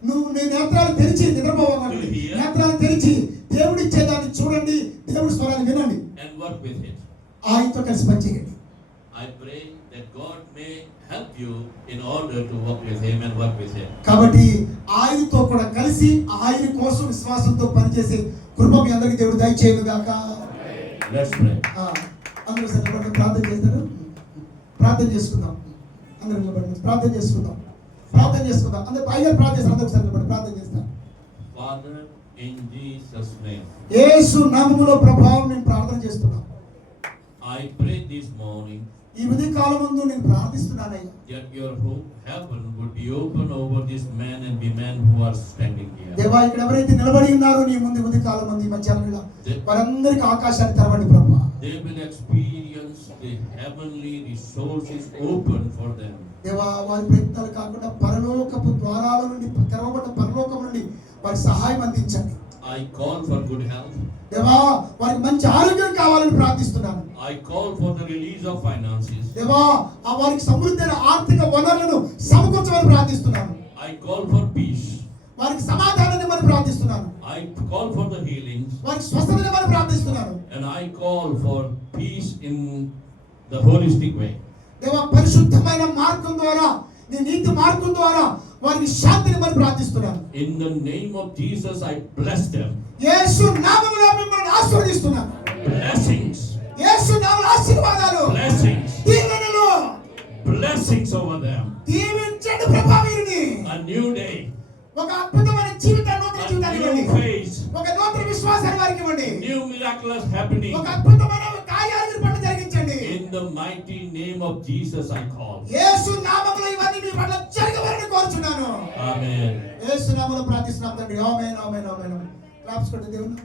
నువ్వు నీ నేత్రాలు తెరిచి నిద్రపోవాలి. నేత్రాలు తెరిచి దేవుడు ఇచ్చేదాన్ని చూడండి, దేవుడి స్వరాన్ని వినండి, And work with it. ఆయనతో కలిసి పనిచేయండి. I pray that God may help you in order to walk with Him and work with Him. కాబట్టి ఆయనతో కూడా కలిసి ఆయన కోసం విశ్వాసంతో పనిచేసే కృప మీ అందరికీ దేవుడు దయచేయను గాక. Let's pray. అందరూ సరిపడి ప్రార్థన చేస్తారు. ప్రార్థన చేసుకుందాం. అందరూ నిలబడి ప్రార్థన చేసుకుందాం. అందరూ పైగా ప్రార్థన చేస్తారు. అందరూ సరిపడి ప్రార్థన చేస్తారు. Father, in Jesus' name, యేసు నామములో ప్రభావం నేను ప్రార్థన చేస్తున్నాను. I pray this morning ఈ ఉదయ కాలమందు నేను ప్రార్థిస్తున్నానయ్యా. that your heaven would be open over this man and women who are standing here. దేవా, ఇక్కడ ఎవరైతే నిలబడి ఉన్నారో నీ ముందు ఉదయ కాలమందు ఈ మధ్యాహ్నంలో వారందరికీ ఆకాశాన్ని తెరవండి ప్రభు. They will experience the heavenly resources open for them. దేవా, వారి ప్రయత్నాలు కాకుండా పరలోకపు ద్వారాల నుండి తెరవబడ్డ పరలోకం నుండి వారికి సహాయం అందించండి. I call for good health. దేవా, వారికి మంచి ఆరోగ్యం కావాలని ప్రార్థిస్తున్నాను. I call for the release of finances. దేవా, ఆ వారికి సమృద్ధైన ఆర్థిక వనరులను సమకూర్చమని ప్రార్థిస్తున్నాను. I call for peace. వారికి సమాధానాన్ని ఇవ్వమని ప్రార్థిస్తున్నాను. I call for the healings. వారికి స్వస్థతని ఇవ్వమని ప్రార్థిస్తున్నాను. And I call for peace in the holistic way. దేవా, పరిశుద్ధమైన మార్గం ద్వారా నీ నీతి మార్గం ద్వారా వారికి శాంతిని ఇవ్వమని ప్రార్థిస్తున్నాను. In the name of Jesus, I bless them. యేసు నామములో మిమ్మల్ని ఆశీర్వదిస్తున్నాను. Blessings. యేసు నామములో ఆశీర్వాదాలు, Blessings. దీవెనలు, Blessings over them. దీవించండి ప్రభా వీరిని. A new day. ఒక అద్భుతమైన జీవితాన్ని, నూతన A జీవితాన్ని new ఇవ్వండి. phase. ఒక నూతన విశ్వాసాన్ని వారికి ఇవ్వండి. New miraculous happening. ఒక అద్భుతమైన కార్యాలు వీరి పట్ల జరిగించండి. In the mighty name of Jesus, I call. యేసు నామములో ఇవన్నీ మీ పట్ల జరగవాలని కోరుచున్నాను. Amen. యేసు నామములో ప్రార్థిస్తున్నాం తండ్రి. ఆమేన్, ఆమేన్, ఆమేన్. క్లాప్స్ కొట్టి దేవుని